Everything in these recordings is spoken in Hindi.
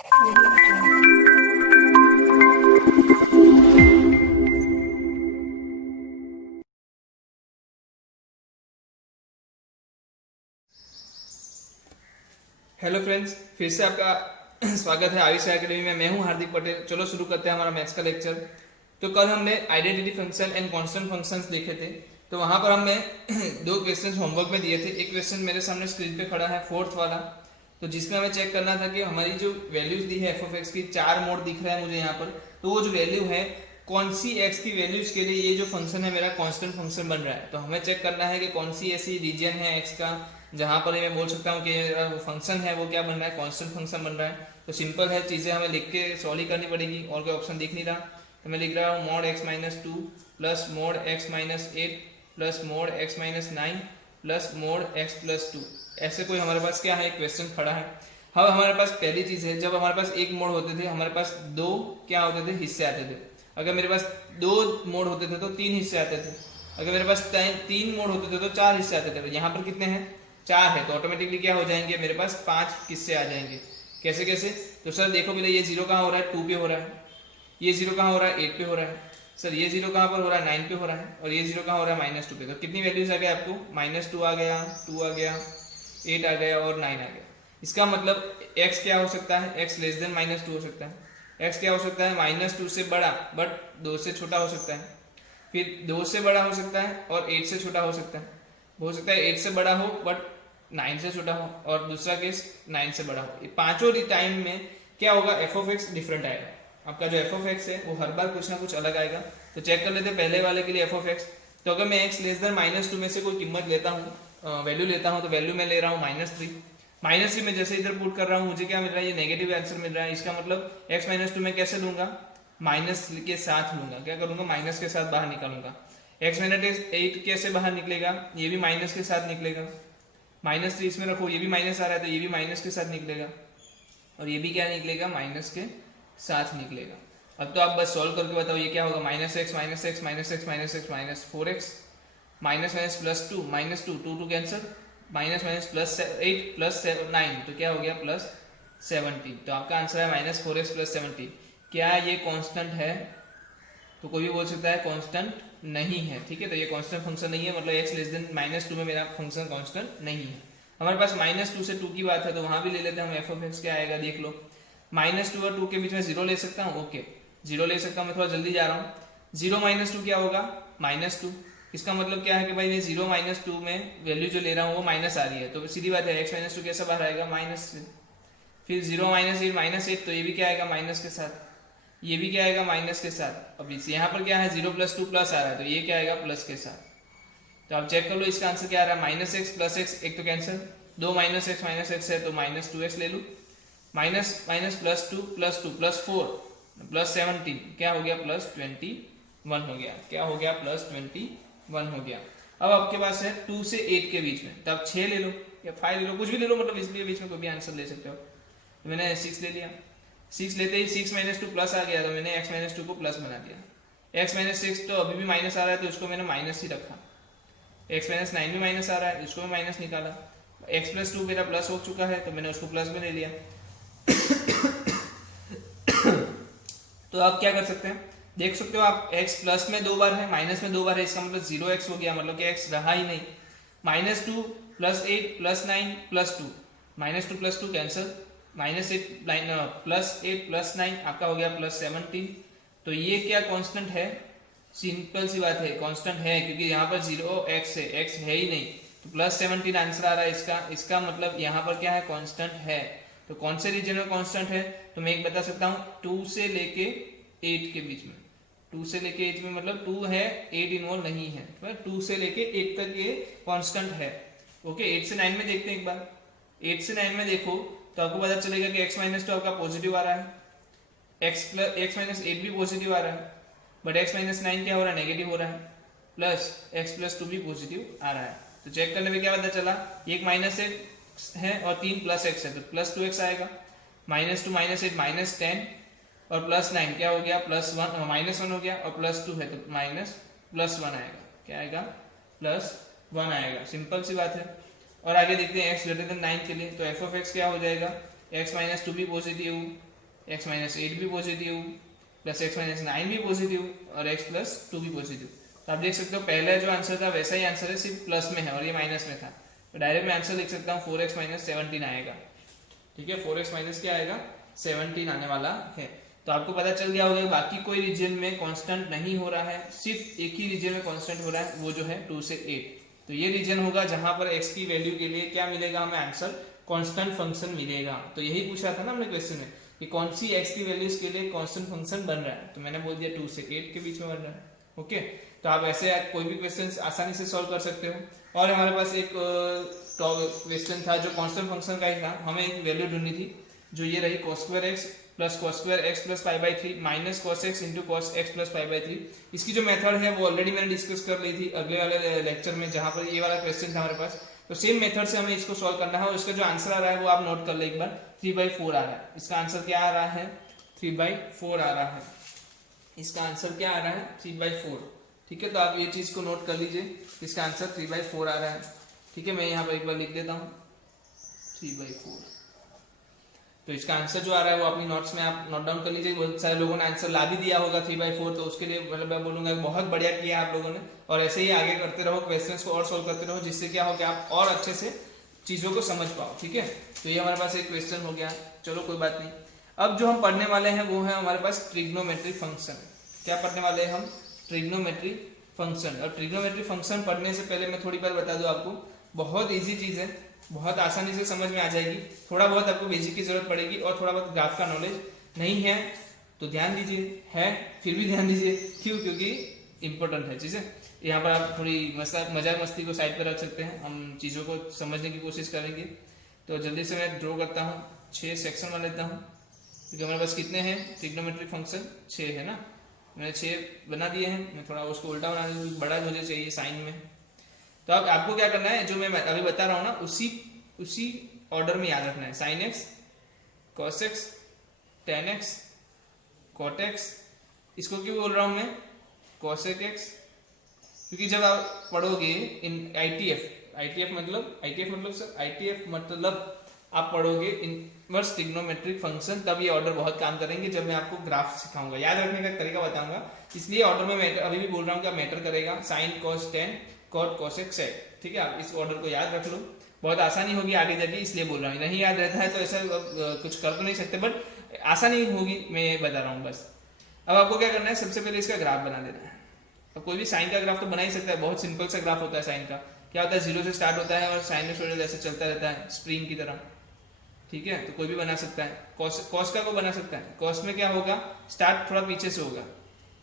हेलो फ्रेंड्स, फिर से आपका स्वागत है आयुष एकेडमी में। मैं हूं हार्दिक पटेल। चलो शुरू करते हैं हमारा मैथ्स का लेक्चर। तो कल हमने identity function and constant functions देखे थे। तो वहां पर हमने दो क्वेश्चंस होमवर्क में दिए थे। एक क्वेश्चन मेरे सामने स्क्रीन पे खड़ा है, फोर्थ वाला, तो जिसमें हमें चेक करना था कि हमारी जो वैल्यूज दी है एफ ऑफ एक्स की, चार मोड दिख रहा है मुझे यहाँ पर, तो वो जो वैल्यू है कौन सी एक्स की वैल्यूज के लिए ये जो फंक्शन है मेरा कांस्टेंट फंक्शन बन रहा है। तो हमें चेक करना है कि कौन सी ऐसी रीजन है एक्स का जहां पर मैं बोल सकता हूँ कि वो फंक्शन है वो क्या बन रहा है, कांस्टेंट फंक्शन बन रहा है। तो सिंपल है, चीजें हमें लिख के सॉल्व ही करनी पड़ेगी, और कोई ऑप्शन दिख नहीं रहा। तो मैं लिख रहा हूँ mod x minus two plus mod x minus eight plus mod x minus nine plus mod x plus two. ऐसे कोई हमारे पास क्या है, क्वेश्चन खड़ा है। अब हमारे पास पहली चीज है, जब हमारे पास एक मोड होते थे हमारे पास दो क्या होते थे, हिस्से आते थे। अगर मेरे पास दो मोड होते थे तो तीन हिस्से आते थे। अगर मेरे पास तीन मोड होते थे तो चार हिस्से आते थे। यहाँ पर कितने हैं, चार है, तो ऑटोमेटिकली क्या हो जाएंगे, मेरे पास पांच हिस्से आ जाएंगे। कैसे कैसे, तो सर देखो पहले ये जीरो कहाँ हो रहा है, टू पे हो रहा है। ये जीरो कहाँ हो रहा है, एट पे हो रहा है। सर ये जीरो कहाँ पर हो रहा है, नाइन पे हो रहा है। और ये जीरो कहाँ हो रहा है, माइनस टू पे। तो कितनी वैल्यूज आ गया आपको, माइनस टू आ गया, टू आ गया, एट आ गया और नाइन आ गया। इसका मतलब एक्स क्या हो सकता है, x less than minus two हो सकता है। एक्स क्या हो सकता है, माइनस टू से बड़ा बट दो से छोटा हो सकता है। फिर दो से बड़ा हो सकता है और एट से छोटा हो सकता है। हो सकता है एट से बड़ा हो बट नाइन से छोटा हो, और दूसरा केस नाइन से बड़ा हो। पांचों टाइम में क्या होगा, एफ ऑफ एक्स डिफरेंट आएगा। आपका जो एफ ऑफ एक्स है वो हर बार कुछ ना कुछ अलग आएगा। तो चेक कर लेते हैं पहले वाले के लिए एफ ऑफ एक्स। तो अगर मैं x less than minus two में से कोई कीमत लेता हूँ, वैल्यू लेता हूँ, तो वैल्यू में ले रहा हूँ माइनस थ्री। माइनस थ्री में जैसे इधर पुट कर रहा हूँ मुझे क्या मिल रहा है, ये नेगेटिव आंसर मिल रहा है। इसका मतलब एक्स माइनस टू में कैसे लूंगा, माइनस के साथ लूंगा। क्या करूंगा, माइनस के साथ बाहर निकालूंगा। एक्स माइनस एट कैसे बाहर निकलेगा, ये भी माइनस के साथ निकलेगा। माइनस थ्री इसमें रखो, ये भी माइनस आ रहा है तो ये भी माइनस के साथ निकलेगा, और ये भी क्या निकलेगा, माइनस के साथ निकलेगा। अब तो आप बस सॉल्व करके बताओ ये क्या होगा, minus x minus x minus x minus x minus four x minus minus plus two, minus two two two cancel, minus minus plus eight plus nine, तो क्या हो गया, प्लस 17। तो आपका आंसर है माइनस फोर एक्स प्लस 17। क्या ये कांस्टेंट है, तो कोई भी बोल सकता है कांस्टेंट नहीं है। ठीक है, तो ये कांस्टेंट फंक्शन नहीं है, मतलब x less than minus two में मेरा फंक्शन कांस्टेंट नहीं है। हमारे पास माइनस टू से टू की बात है, तो वहां भी ले लेते हैं हम एफ ऑफ एक्स। क्या आएगा देख लो, माइनस टू और टू के बीच में जीरो ले सकता हूँ। ओके, जीरो ले सकता हूँ, मैं थोड़ा जल्दी जा रहा हूँ। जीरो माइनस टू क्या होगा, माइनस टू। इसका मतलब क्या है कि भाई ये जीरो माइनस टू में वैल्यू जो ले रहा हूँ वो माइनस आ रही है, तो सीधी बात है एक्स माइनस टू कैसा बाहर आएगा, माइनस से। फिर जीरो माइनस एट, तो ये भी क्या आएगा, माइनस के साथ। ये भी क्या आएगा, माइनस के साथ। अब यहाँ पर क्या है, जीरो प्लस टू प्लस आ रहा है, तो ये क्या आएगा, प्लस के साथ। तो आप चेक कर लो इसका आंसर क्या आ रहा है, माइनस एक्स प्लस एक्स, एक तो कैंसिल, दो माइनस एक्स है तो माइनस टू एक्स ले लू। Minus minus plus two plus four plus 17, क्या हो गया, प्लस 21 हो गया। क्या हो गया, प्लस 21 हो गया। अब आपके पास है 2 से 8 के बीच में, तो आप 6 ले लो या 5 ले लो, कुछ भी ले लो, मतलब इसलिए बीच में कोई भी आंसर ले सकते हो। तो मैंने 6 ले लिया। 6 लेते ही 6 माइनस टू प्लस आ गया, तो मैंने x माइनस टू को प्लस बना दिया। x माइनस सिक्स तो अभी भी माइनस आ रहा है, तो उसको मैंने माइनस ही रखा। x माइनस नाइन भी माइनस आ रहा है, उसको भी माइनस निकाला। x प्लस टू मेरा प्लस हो चुका है, तो मैंने उसको प्लस में ले लिया। तो आप क्या कर सकते हैं, देख सकते हो आप, x प्लस में दो बार है, माइनस में दो बार है, इसका मतलब जीरो एक्स हो गया, मतलब कि x रहा ही नहीं। Minus two plus eight plus nine plus two, minus two plus two cancel, minus eight plus eight plus nine, आपका हो गया प्लस 17। तो ये क्या कांस्टेंट है, सिंपल सी बात है, कांस्टेंट है, क्योंकि यहाँ पर जीरो एक्स है, एक्स है ही नहीं, तो प्लस 17 आंसर आ रहा है इसका। इसका मतलब यहाँ पर क्या है, कांस्टेंट है। तो कौन से रीजन में कांस्टेंट है, तो मैं एक बता सकता हूँ, 2 से लेके 8 के बीच में। 2 से लेके 8 में मतलब 2 है, 8 इन्वॉल्व नहीं है, तो 2 से लेके 8 तक ये कांस्टेंट है। ओके, 8 से 9 में देखते हैं एक बार। 8 से 9 में देखो तो आपको पता चलेगा कि x माइनस टू आपका पॉजिटिव आ रहा है, x माइनस एट भी पॉजिटिव आ रहा है, बट x माइनस नाइन क्या हो रहा है, नेगेटिव हो रहा है, प्लस x प्लस टू भी पॉजिटिव आ रहा है। तो चेक करने में क्या पता चला, एक माइनस एक्स है और तीन प्लस एक्स है, तो प्लस टू एक्स आएगा। Minus two minus eight minus 10 और प्लस 9 क्या हो गया, प्लस वन, माइनस 1 हो गया, और प्लस टू है तो माइनस प्लस 1 आएगा। क्या आएगा, प्लस 1 आएगा। सिंपल सी बात है। और आगे देखते हैं x ग्रेटर देन 9 के लिए, तो f ऑफ x क्या हो जाएगा, x माइनस टू भी पॉजिटिव x माइनस 8 भी पॉजिटिव, प्लस x माइनस 9 भी पॉजिटिव और x प्लस 2 भी पॉजिटिव। तो आप देख सकते हो पहले जो आंसर था वैसा ही आंसर है, सिर्फ प्लस में है और ये माइनस में था। तो डायरेक्ट मैं आंसर लिख सकता हूँ 4x माइनस 17 आएगा। ठीक है, 4x माइनस क्या आएगा 17 आने वाला है। तो आपको पता चल गया होगा बाकी कोई रीजन में कांस्टेंट नहीं हो रहा है, सिर्फ एक ही रीजन में कांस्टेंट हो रहा है, वो जो है 2 से 8। तो ये रीजन होगा जहां पर x की वैल्यू के लिए क्या मिलेगा हमें आंसर, कांस्टेंट फंक्शन मिलेगा। तो यही पूछा था ना हमने क्वेश्चन में कि कौन सी x की वैल्यूज के लिए कांस्टेंट फंक्शन बन रहा है, तो मैंने बोल दिया 2 से 8 के बीच में बन रहा है। ओके, तो आप ऐसे कोई भी क्वेश्चन आसानी से सॉल्व कर सकते हो। और हमारे पास एक क्वेश्चन था जो कांस्टेंट फंक्शन का ही था, हमें एक वैल्यू ढूंढनी थी जो ये रही cos square x plus cos square x plus pi by 3 minus cos x into cos x plus pi by 3। इसकी जो मेथड है वो ऑलरेडी मैंने डिस्कस कर ली थी अगले वाले लेक्चर में, जहां पर ये वाला क्वेश्चन था हमारे पास। तो सेम मेथड से हमें इसको सॉल्व करना है और इसका जो आंसर आ रहा है वो आप नोट कर ले एक बार, 3/4 आ रहा है। इसका आंसर क्या आ रहा है 3/4 आ रहा है। इसका आंसर क्या आ रहा है 3/4। ठीक है, तो आप ये चीज को नोट कर लीजिए, इसका आंसर 3/4 आ रहा है। ठीक है, मैं यहाँ पर एक बार लिख देता हूँ 3/4। तो इसका आंसर जो आ रहा है वो अपनी नोट्स में आप नोट डाउन कर लीजिए। बहुत सारे लोगों ने आंसर ला भी दिया होगा 3/4, तो उसके लिए मतलब मैं बोलूंगा बहुत बढ़िया किया आप लोगों ने। और ऐसे ही आगे करते रहो, क्वेश्चंस को और सोल्व करते रहो, जिससे क्या हो कि आप और अच्छे से चीजों को समझ पाओ। ठीक है, तो ये हमारे पास एक क्वेश्चन हो गया, चलो कोई बात नहीं। अब जो हम पढ़ने वाले हैं वो है हमारे पास ट्रिग्नोमेट्री फंक्शन। क्या पढ़ने वाले हैं हम, ट्रिग्नोमेट्री फंक्शन। और ट्रिग्नोमेट्री फंक्शन पढ़ने से पहले मैं थोड़ी बार बता दूं आपको, बहुत इजी चीज है, बहुत आसानी से समझ में आ जाएगी। थोड़ा बहुत आपको बेसिक की जरूरत पड़ेगी और थोड़ा बहुत ग्राफ का नॉलेज नहीं है तो ध्यान दीजिए, है फिर भी ध्यान दीजिए। क्यों, क्योंकि इंपॉर्टेंट है चीजें। यहाँ पर आप थोड़ी मजाक मस्ती को साइड पर रख सकते हैं, हम चीजों को समझने की कोशिश करेंगे। तो जल्दी से मैं ड्रॉ करता हूँ, 6 सेक्शन बना लेता हूँ, क्योंकि हमारे पास कितने हैं ट्रिग्नोमेट्रिक फंक्शन 6 है ना। मैंने 6 बना दिए हैं, मैं थोड़ा उसको उल्टा बना दूँ, बड़ा मुझे चाहिए साइन में। तो अब आपको क्या करना है, जो मैं अभी बता रहा हूँ ना उसी ऑर्डर में याद रखना है। Sine x, cos x, tan x, cot x. इसको क्यों बोल रहा हूं मैं कॉसेक एक्स, क्योंकि जब आप पढ़ोगे इन आईटीएफ मतलब आप पढ़ोगे इनवर्स ट्रिग्नोमेट्रिक फंक्शन, तब ये ऑर्डर बहुत काम करेंगे जब मैं आपको ग्राफ सिखाऊंगा, याद रखने का तरीका बताऊंगा। इसलिए ऑर्डर में मैटर अभी भी बोल रहा हूँ क्या मैटर करेगा, sine cos tan cot cosec sec. ठीक है, आप इस ऑर्डर को याद रख लो, बहुत आसानी होगी आगे जाके, इसलिए बोल रहा हूँ। नहीं याद रहता है तो ऐसा कुछ कर तो नहीं सकते, बट आसानी होगी, मैं ये बता रहा हूँ बस। अब आपको क्या करना है, सबसे पहले इसका ग्राफ बना देना है। अब कोई भी साइन का ग्राफ तो बना ही सकता है, बहुत सिंपल सा ग्राफ होता है साइन का। क्या होता है, 0 से स्टार्ट होता है और साइनसॉइडल ऐसे चलता रहता है स्प्रिंग की तरह। ठीक है, तो कोई भी बना सकता है। कॉस का को बना सकता है। कॉस में क्या होगा, स्टार्ट थोड़ा पीछे से होगा।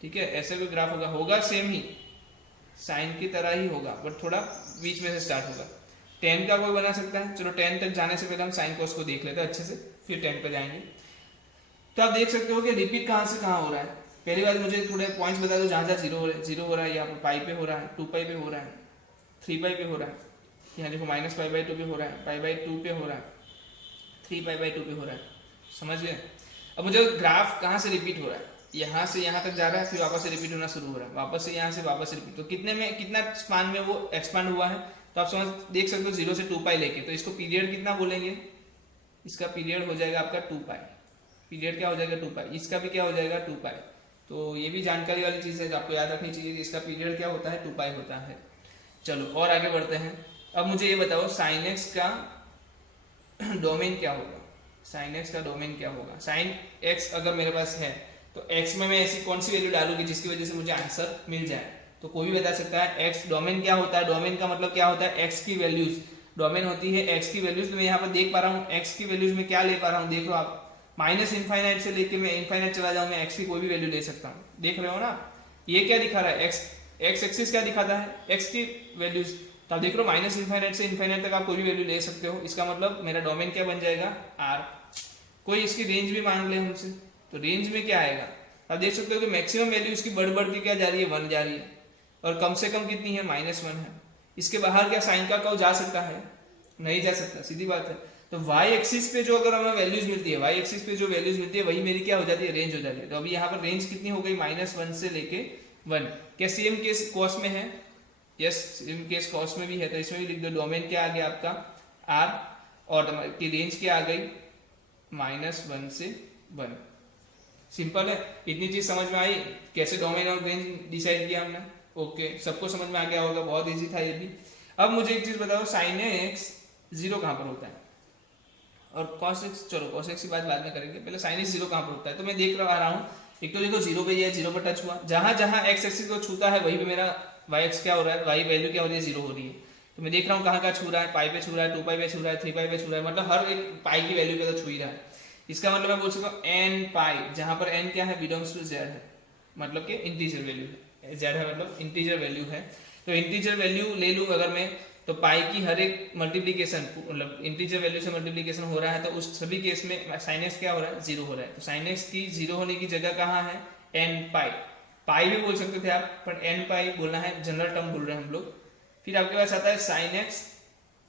ठीक है, ऐसे कोई ग्राफ होगा सेम ही साइन की तरह ही होगा, बट थोड़ा बीच में से स्टार्ट होगा। 10 का कोई बना सकता है। चलो 10 तक जाने से पहले हम साइन कॉस को देख लेते हैं अच्छे से, फिर 10 पे जाएंगे। तो आप देख सकते हो कि रिपीट कहाँ से कहाँ हो रहा है। पहली बात मुझे थोड़े पॉइंट्स बता दो जहाँ जहाँ जीरो हो रहा है। यहाँ पर पाई पे हो रहा है, 2 पाई पे हो रहा है, 3 पाई पे हो रहा है, यहाँ देखो माइनस पाई बाई 2 पे हो रहा है, पाई बाई 2 पे हो रहा है, 3 पाई बाई 2 पे हो रहा है। समझ गए। अब मुझे ग्राफ कहाँ से रिपीट हो रहा है, यहाँ से यहाँ तक जा रहा है, फिर वापस से रिपीट होना शुरू हो रहा है, वापस से यहाँ से वापस रिपीट। तो कितना स्पान में वो एक्सपांड हुआ है, तो आप समझ देख सकते हो 0 से 2 पाई लेके। तो इसको पीरियड कितना बोलेंगे, इसका पीरियड हो जाएगा आपका 2 पाई। पीरियड क्या हो जाएगा 2 पाई, इसका भी क्या हो जाएगा 2 पाई। तो ये भी जानकारी वाली चीज है, आपको याद रखनी चाहिए कि इसका पीरियड क्या होता है 2 पाई होता है। चलो और आगे बढ़ते हैं। अब मुझे ये बताओ साइन एक्स का डोमेन क्या होगा, साइन एक्स का डोमेन क्या होगा। साइन एक्स अगर मेरे पास है तो एक्स में मैं ऐसी कौन सी वैल्यू डालूंगी जिसकी वजह से मुझे आंसर मिल जाए। तो कोई भी बता सकता है एक्स डोमेन क्या होता है। डोमेन का मतलब क्या होता है, एक्स की वैल्यूज। डोमेन होती है एक्स की वैल्यूज। तो मैं यहाँ पर देख पा रहा हूँ एक्स की वैल्यूज में क्या ले पा रहा हूँ, देख लो आप, माइनस इनफाइनाइट से लेके मैं इनफाइनाइट चला जाऊँ, मैं एक्स की कोई भी वैल्यू ले सकता हूँ। देख रहे हो ना, ये क्या दिखा रहा है, एक्स एक्सिस क्या दिखाता है, एक्स की वैल्यूज। तो आप देख रहे हो माइनस इनफाइनाइट से इनफाइनाइट तक आप कोई भी वैल्यू ले सकते हो। इसका मतलब मेरा डोमेन क्या बन जाएगा, आर। कोई इसकी रेंज भी मांग ले हमसे, तो रेंज में क्या आएगा, आप देख सकते हो कि मैक्सिमम वैल्यू इसकी बढ़ बढ़ के क्या जा रही है, 1 जा रही है, और कम से कम कितनी है, -1 है। इसके बाहर क्या साइन का कर्व जा सकता है, नहीं जा सकता, सीधी बात है। तो वाई एक्सिस पे जो अगर हमें वैल्यूज मिलती है, वाई एक्सिस पे जो वैल्यूज मिलती है वही मेरी क्या हो जाती है, रेंज हो जाती है। तो अभी यहाँ पर रेंज कितनी हो गई, -1 से लेके 1। क्या सेम केस कॉस में है, यस सेम केस कॉस में भी है, तो इसमें भी लिख दो डोमेन क्या आ गया आपका आर, और की रेंज क्या आ गई, -1 से 1। सिंपल है, इतनी चीज समझ में आई कैसे डोमेन और रेंज डिसाइड किया हमने। ओके, सबको समझ में आ गया होगा, बहुत इजी था ये भी। अब मुझे एक चीज बताओ, साइन एक्स 0 कहाँ पर होता है और cos x, चलो cos x की बात बाद में करेंगे, पहले sin x 0 कहाँ पर होता है। तो मैं देख रहा हूँ, एक तो देखो 0 पे ये 0 पर टच हुआ, जहां जहां x एक्सिस को छूता है वहीं पे मेरा y x क्या हो रहा है, y वैल्यू क्या हो रही है, 0 हो रही है। तो मैं देख रहा हूँ कहाँ कहाँ छू रहा है, पाई पे छू रहा है, 2 पाई पे छू रहा है, 3 पाई पे छू रहा है, मतलब हर एक पाई की वैल्यू पे तो छू ही रहा है। इसका मतलब मैं बोल सकता हूँ n पाई, जहां पर n क्या है, बिलोंग्स टू z है, मतलब कि इंटीजर वैल्यू है, z है मतलब इंटीजर वैल्यू है। तो इंटीजर वैल्यू ले लूँ अगर मैं, तो पाई की हर एक मल्टीप्लीकेशन, मतलब इंटीजर वैल्यू से मल्टीप्लीकेशन हो रहा है, तो उस सभी केस में साइन एक्स क्या हो रहा है, 0 हो रहा है। तो साइन एक्स की 0 होने की जगह कहाँ है, n पाई, पाई भी बोल सकते थे आप, पर n पाई बोलना है, जनरल टर्म बोल रहे हैं हम लोग। फिर आपके पास आता है साइन एक्स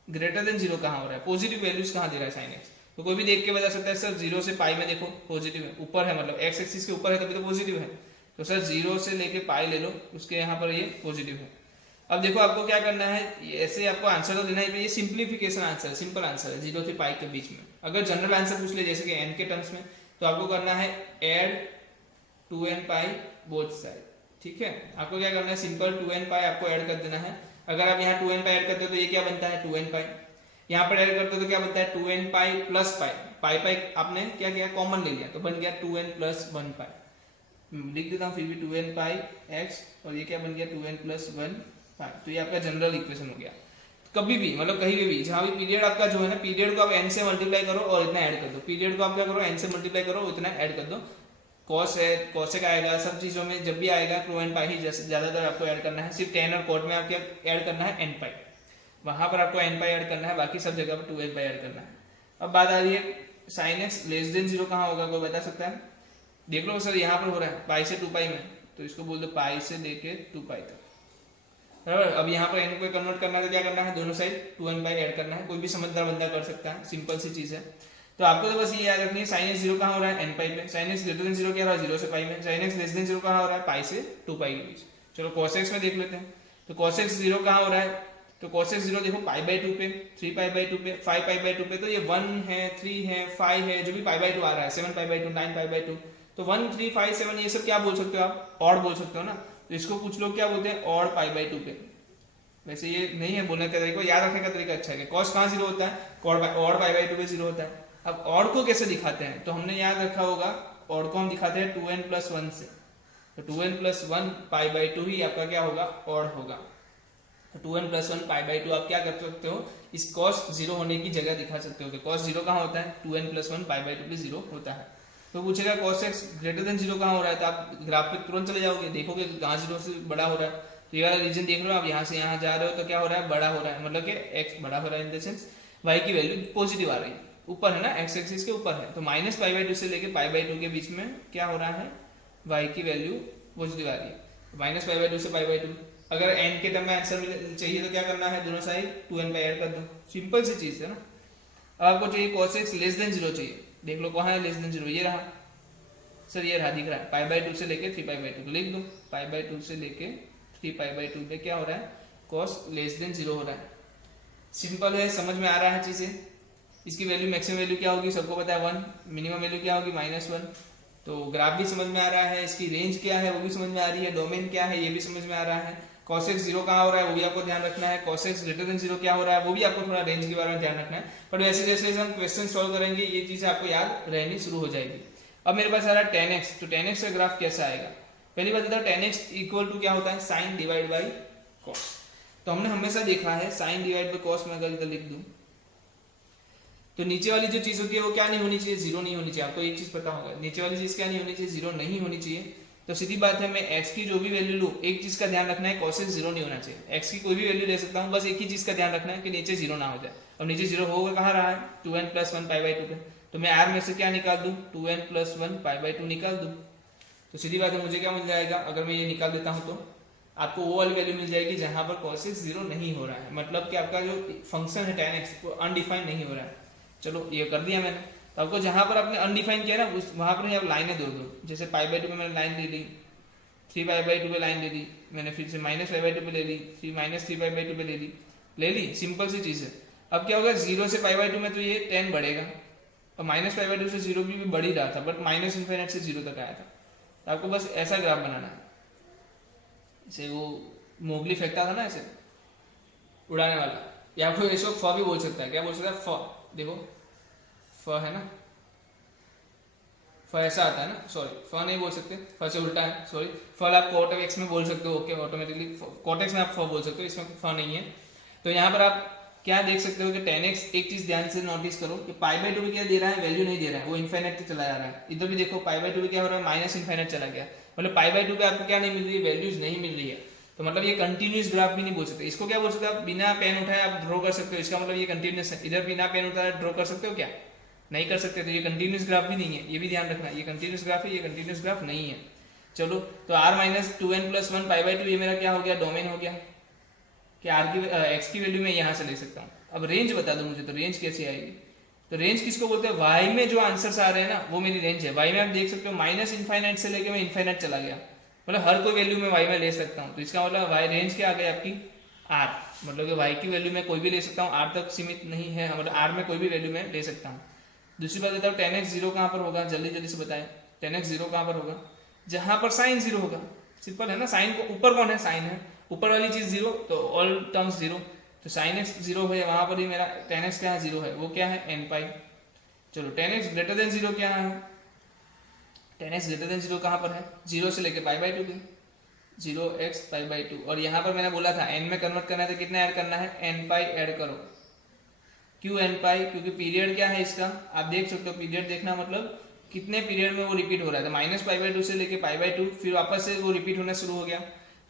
ग्रेटर देन 0 कहाँ हो रहा है, पॉजिटिव वैल्यूज कहाँ दे रहा है साइन एक्स। तो कोई भी देख के बता सकता है सर 0 से पाई में देखो पॉजिटिव है, ऊपर है, मतलब एक्स एक्सिस के ऊपर है तभी तो पॉजिटिव है। तो सर 0 से लेके पाई ले लो, उसके यहाँ पर ये पॉजिटिव है। अब देखो आपको क्या करना है, ऐसे आपको आंसर तो देना ही, ये सिंप्लीफिकेशन आंसर, सिंपल आंसर है 0 से पाई के बीच में। अगर जनरल आंसर पूछ ले जैसे कि n के टर्म्स में, तो आपको करना है ऐड 2n पाई बोथ साइड, ठीक है। आपको क्या करना है, सिंपल 2n पाई आपको ऐड कर देना है। अगर आप यहाँ 2n पाई ऐड करते हो तो ये क्या बनता है 2n पाई, यहाँ पर ऐड करते हो तो क्या बनता है 2n पाई प्लस पाई, पाई पाई आपने क्या किया, कॉमन ले लिया, तो बन गया 2n प्लस 1 पाई। लिख देता हूँ फिर भी 2n पाई x, और ये क्या बन गया 2n प्लस 1 पाई। तो ये आपका जनरल इक्वेशन हो गया। कभी भी मतलब कहीं भी जहां भी पीरियड आपका जो है ना, पीरियड को आप n से मल्टीप्लाई करो और इतना ऐड कर दो, पीरियड को आप क्या करो n से मल्टीप्लाई करो इतना ऐड कर दो। कॉस है, कॉसेक आएगा, सब चीजों में जब भी आएगा टू एन पाई ही ज्यादातर आपको ऐड करना है। सिर्फ टेन और कोट में आपको ऐड करना है एन पाई, वहां पर आपको एन पाई ऐड करना है, बाकी सब जगह पर टू एन पाई ऐड करना है। अब बात आ रही है साइन एक्स लेस देन 0 कहाँ होगा, कोई बता सकता है? देख लो सर यहाँ पर हो रहा है पाई से 2 पाई में, तो इसको बोल दो पाई से लेके 2 पाई तक, बराबर। अब यहाँ पर एन को कन्वर्ट करना है तो क्या करना है, दोनों साइड 2n पाई ऐड करना है। कोई भी समझदार बंदा कर सकता है, सिंपल सी चीज है। तो आपको तो बस ये याद रखनी है साइन एक्स 0 कहाँ हो रहा है, n पाई पे। साइन एक्स ग्रेटर देन 0 क्या हो रहा है, 0 से पाई में। साइन एक्स लेस देन 0 कहाँ हो रहा है, पाई से 2 पाई के बीच। चलो cos x में देख लेते हैं। तो cos x 0 कहाँ हो रहा है, तो cos x 0 देखो पाई बाई 2 पे, 3 पाई बाई 2 पे, 5 पाई बाई 2 पे। तो ये 1 है, 3 है, 5 है, जो भी पाई बाई 2 आ रहा है, 7 पाई बाई 2, 9 पाई बाई 2। तो 1, 3, 5, 7 ये सब क्या बोल सकते हो आप, ऑड बोल सकते हो ना। तो इसको कुछ लोग क्या बोलते हैं, ऑड पाई बाई 2 पे। वैसे ये नहीं है बोलने का तरीका, याद रखने का तरीका अच्छा है। cos कहाँ 0 होता है, ऑड पाई बाई 2 पे 0 होता है। अब ऑड को कैसे दिखाते हैं, तो हमने याद रखा होगा, ऑड को हम दिखाते हैं 2n प्लस 1 से। तो 2n प्लस 1 पाई बाई 2 ही आपका क्या होगा, ऑड होगा। तो 2n प्लस 1 पाई बाई 2 आप क्या कर सकते हो, इस cos 0 होने की जगह दिखा सकते हो। cos 0 कहाँ होता है, 2n प्लस 1 पाई बाई 2 पे 0 होता है। तो पूछेगा cos x ग्रेटर देन 0 कहाँ हो रहा है, तो आप ग्राफ पे तुरंत चले जाओगे, देखोगे कहाँ 0 से बड़ा हो रहा है। तो ये वाला रीजन देख लो आप, यहाँ से यहाँ जा रहे हो तो क्या हो रहा है, बड़ा हो रहा है, मतलब कि x बड़ा हो रहा है इन द सेंस y की वैल्यू पॉजिटिव आ रही है, ऊपर है ना, x एक्सिस के ऊपर है। तो माइनस पाई बाई 2 से लेके पाई बाई 2 के बीच में क्या हो रहा है, y की वैल्यू पॉजिटिव आ रही है। माइनस पाई बाई 2 से पाई बाई 2, अगर n के टर्म में आंसर चाहिए तो क्या करना है, दोनों साइड 2n पाई ऐड कर दो, सिंपल सी चीज है ना। अब आपको चाहिए cos x लेस देन 0 चाहिए, देख लो कहाँ है लेस देन 0, ये रहा सर, ये रहा, दिख रहा है, पाई बाई 2 से लेके 3 पाई बाई 2 लिख दो। पाई बाई 2 से लेके 3 पाई बाई 2 पे क्या हो रहा है, cos लेस देन 0 हो रहा है। सिंपल है, समझ में आ रहा है चीजें। इसकी वैल्यू मैक्सिमम वैल्यू क्या होगी, सबको पता है 1, मिनिमम वैल्यू क्या होगी -1। तो ग्राफ भी समझ में आ रहा है, इसकी रेंज क्या है वो भी समझ में आ रही है, डोमेन क्या है ये भी समझ में आ रहा है। cos x 0 कहाँ हो रहा है वो भी आपको ध्यान रखना है, cos x ग्रेटर देन 0 क्या हो रहा है वो भी आपको थोड़ा रेंज के बारे में ध्यान रखना है। बट वैसे जैसे हम क्वेश्चन सॉल्व करेंगे ये चीजें आपको याद रहनी शुरू हो जाएगी। अब मेरे पास आ रहा है tan x, तो tan x का ग्राफ कैसा आएगा, पहली बात बता, tan x इक्वल टू क्या होता है, साइन डिवाइड बाई cos। तो हमने हमेशा देखा है साइन डिवाइड बाई cos में अगर इधर लिख दूं तो नीचे वाली जो चीज होती है वो क्या नहीं होनी चाहिए, 0 नहीं होनी चाहिए। आपको एक चीज पता होगा, नीचे वाली चीज क्या नहीं होनी चाहिए, 0 नहीं होनी चाहिए। तो सीधी बात है, मैं x की जो भी वैल्यू लूं, एक चीज का ध्यान रखना है, cos x 0 नहीं होना चाहिए। x की कोई भी वैल्यू ले सकता हूं, बस एक ही चीज का ध्यान रखना है कि नीचे 0 ना हो जाए। और नीचे 0 होगा कहाँ रहा है, 2n प्लस 1 पाई बाई 2 पे। तो मैं r में से क्या निकाल दूं, 2n प्लस 1 पाई बाई 2 निकाल दूं। तो सीधी बात है, मुझे क्या मिल जाएगा, अगर मैं ये निकाल देता हूं तो आपको वो वाली वैल्यू मिल जाएगी जहां पर cos x 0 नहीं हो रहा है, मतलब कि आपका जो फंक्शन है tan x वो अनडिफाइंड नहीं हो रहा है। चलो ये कर दिया मैंने। तो आपको जहां पर आपने अनडिफाइन किया ना वहां पर ही आप लाइनें दो, जैसे पाई बाई 2 में मैंने लाइन ले ली, 3 पाई बाई 2 पे लाइन ले ली मैंने, फिर से माइनस पाई बाई 2 पे ले ली, फिर -3 पाई बाई 2 पे ले ली, सिंपल सी चीज है। अब क्या होगा, 0 से पाई बाई 2 में तो ये 10 बढ़ेगा, और -π/2 से 0 भी बढ़ ही रहा था, बट माइनस इन्फिनिट से 0 तक आया था। तो आपको बस ऐसा ग्राफ बनाना है, जैसे वो मोगली फेंकता था ना ऐसे उड़ाने वाला, या आपको इसको फ भी बोल सकता है। क्या बोल सकता है? फ। देखो फ है ना, फ ऐसा आता है ना, सॉरी फ नहीं बोल सकते, फ से उल्टा है, सॉरी। फल आप कॉट एक्स में बोल सकते हो, ओके, ऑटोमेटिकली कॉट एक्स में आप फ बोल सकते हो, इसमें फ नहीं है। तो यहाँ पर आप क्या देख सकते हो कि tan x, एक चीज ध्यान से नोटिस करो कि π/2 भी क्या दे रहा है, वैल्यू नहीं दे रहा है, वो इन्फिनिट चला जा रहा है। इधर भी देखो π/2 भी क्या हो रहा है, माइनस इन्फिनिट चला गया, मतलब π/2 पे आपको क्या नहीं मिल रही है, वैल्यूज नहीं मिल रही है। तो मतलब ये कंटिन्यूस ग्राफ भी नहीं बोल सकते। इसको क्या बोल सकते हो आप, बिना पेन उठाए आप ड्रॉ कर सकते हो, इसका मतलब ये कंटिन्यूस है। इधर बिना पेन उठाए ड्रॉ कर सकते हो क्या? नहीं कर सकते। तो ये कंटिन्यूस ग्राफ भी नहीं है, ये भी ध्यान रखना, ये कंटिन्यूस ग्राफ है, ये कंटिन्यूस ग्राफ नहीं है। चलो तो r-2n+1 π/2 ये मेरा क्या हो गया, डोमेन हो गया कि r की x की वैल्यू मैं यहाँ से ले सकता हूँ। अब रेंज बता दो मुझे, तो रेंज कैसे आएगी? तो रेंज किसको बोलते हैं? y में जो आंसर्स आ रहे हैं ना, वो मेरी रेंज है। y में आप देख सकते हो माइनस इनफाइनाइट से लेके मैं इनफाइनाइट चला गया, मतलब हर कोई वैल्यू मैं y में ले सकता हूँ। तो इसका मतलब y रेंज क्या आ गई आपकी, r, मतलब कि y की वैल्यू मैं कोई भी ले सकता हूँ, r तक सीमित नहीं है, मतलब r में कोई भी वैल्यू मैं ले सकता हूँ। दूसरी बात बताओ, tan x 0 कहाँ पर होगा, जल्दी जल्दी से बताए। tan x 0 कहाँ पर होगा? जहां पर साइन 0 होगा। सिंपल है ना, साइन को ऊपर कौन है, साइन है, ऊपर वाली चीज 0, तो ऑल टर्म्स 0, तो साइन x 0 है, वहां पर ही मेरा tan x क्या है, 0 है, वो क्या है, n π। चलो tan x ग्रेटर देन 0 क्या है, tan x ग्रेटर देन 0 कहाँ पर है, 0 से लेके π/2 के, 0x π/2। और यहाँ पर मैंने बोला था n में कन्वर्ट करना है तो कितना ऐड करना है, n π ऐड करो। क्यों n π? क्योंकि पीरियड क्या है इसका, आप देख सकते हो, पीरियड देखना मतलब कितने पीरियड में वो रिपीट हो रहा है। -π/2 से लेके π/2 फिर वापस से वो रिपीट होना शुरू हो गया।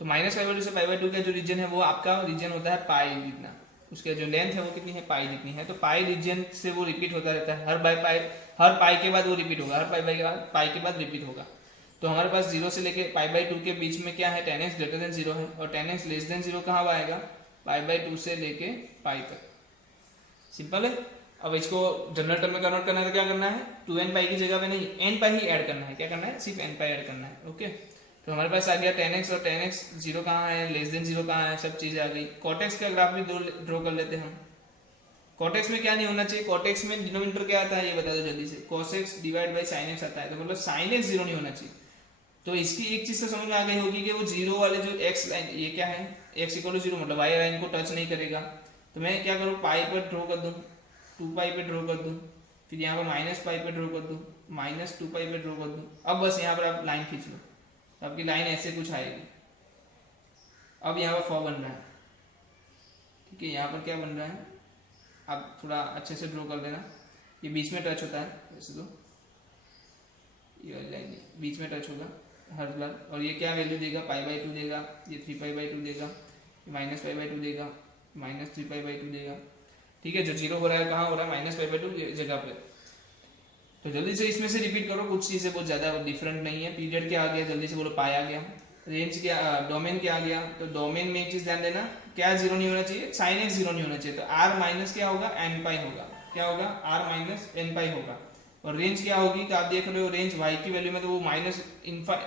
तो -π/2 से π/2 का जो रीजन है वो आपका रीजन होता है पाई जितना, उसके जो लेंथ है वो कितनी है, पाई जितनी है। तो पाई रीजन से वो रिपीट होता रहता है, हर पाई के बाद वो रिपीट होगा, हर पाई के बाद रिपीट होगा। तो हमारे पास 0 से लेके π/2 के बीच में क्या है, tan x ग्रेटर देन 0 है, और tan x लेस देन 0 कहाँ आएगा, π/2 से लेके पाई तक। सिंपल है। अब इसको जनरल टर्म में कन्वर्ट करना है तो क्या करना है, 2n π की जगह पे नहीं n π ही ऐड करना है। क्या करना है, सिर्फ n π ऐड करना है। ओके, तो हमारे पास आ गया tan x, और tan x 0 कहाँ है, लेस देन 0 कहाँ है, सब चीजें आ गई। cot x का ग्राफ भी ड्रॉ कर लेते हैं हम। cot x में क्या नहीं होना चाहिए, cot x में डिनोमिनेटर क्या आता है ये बता दो जल्दी से, cos x divide by sin x आता है, तो मतलब sin x 0 नहीं होना चाहिए। तो इसकी एक चीज तो समझ में आ गई होगी कि वो 0 वाले जो x लाइन, ये क्या है, x = 0 मतलब y लाइन को टच नहीं करेगा। तो मैं क्या करूँ, पाई पर ड्रॉ कर दूँ, 2π पे ड्रॉ कर दूं, फिर यहाँ पर -π पे ड्रॉ कर दूं, -2π पे ड्रॉ कर दूं। अब बस यहाँ पर आप लाइन खींच लो, तो आपकी लाइन ऐसे कुछ आएगी। अब यहाँ पर फ बन रहा है, ठीक है, यहाँ पर क्या बन रहा है, आप थोड़ा अच्छे से ड्रॉ कर देना। ये बीच में टच होता है वैसे तो, ये वाली लाइन बीच में टच होगा हर बार। और ये क्या वैल्यू देगा, π/2 देगा, ये 3π/2 देगा, -π/2 देगा, -3π/2 देगा। ठीक है, जो 0 हो रहा है कहाँ हो रहा है, -π/2 जगह पे। तो जल्दी से इसमें से रिपीट करो, कुछ चीजें बहुत ज्यादा डिफरेंट नहीं है। पीरियड क्या आ गया, जल्दी से बोलो, पाई आ गया। रेंज क्या, डोमेन क्या आ गया, तो डोमेन में एक चीज ध्यान देना, क्या 0 नहीं होना चाहिए, sin x 0 नहीं होना चाहिए। तो r माइनस क्या होगा, n π होगा, क्या होगा, r माइनस n π होगा। और रेंज क्या होगी, तो आप देख रहे हो रेंज y की वैल्यू में, तो वो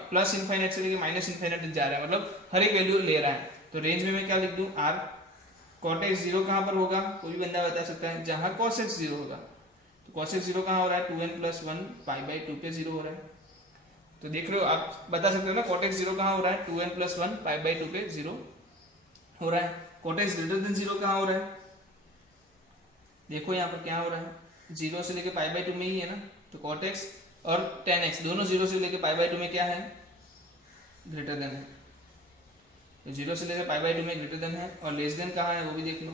प्लस इनफाइनाइट से लेके माइनस इनफाइनाइट जा रहा है, मतलब हर एक वैल्यू ले रहा है। तो रेंज में मैं क्या लिख दूं, r। cot x 0 कहाँ पर होगा, कोई भी बंदा बता सकता है, जहां cos x 0 होगा। तो cos x 0 कहाँ हो रहा है, 2n+1 π/2 पे 0 हो रहा है। तो देख रहे हो, आप बता सकते हो ना, cot x 0 कहाँ हो रहा है, 2n+1 π/2 पे 0 हो रहा है। cot x ग्रेटर देन 0 कहाँ हो रहा है, देखो यहाँ पर क्या हो रहा है, 0 से लेके π/2 में ही है ना। तो cot x और tan x दोनों 0 से लेके π/2 में क्या है, ग्रेटर देन है। तो 0 से लेकर π/2 में ग्रेटर देन है, और लेस देन कहाँ है वो भी देख लो।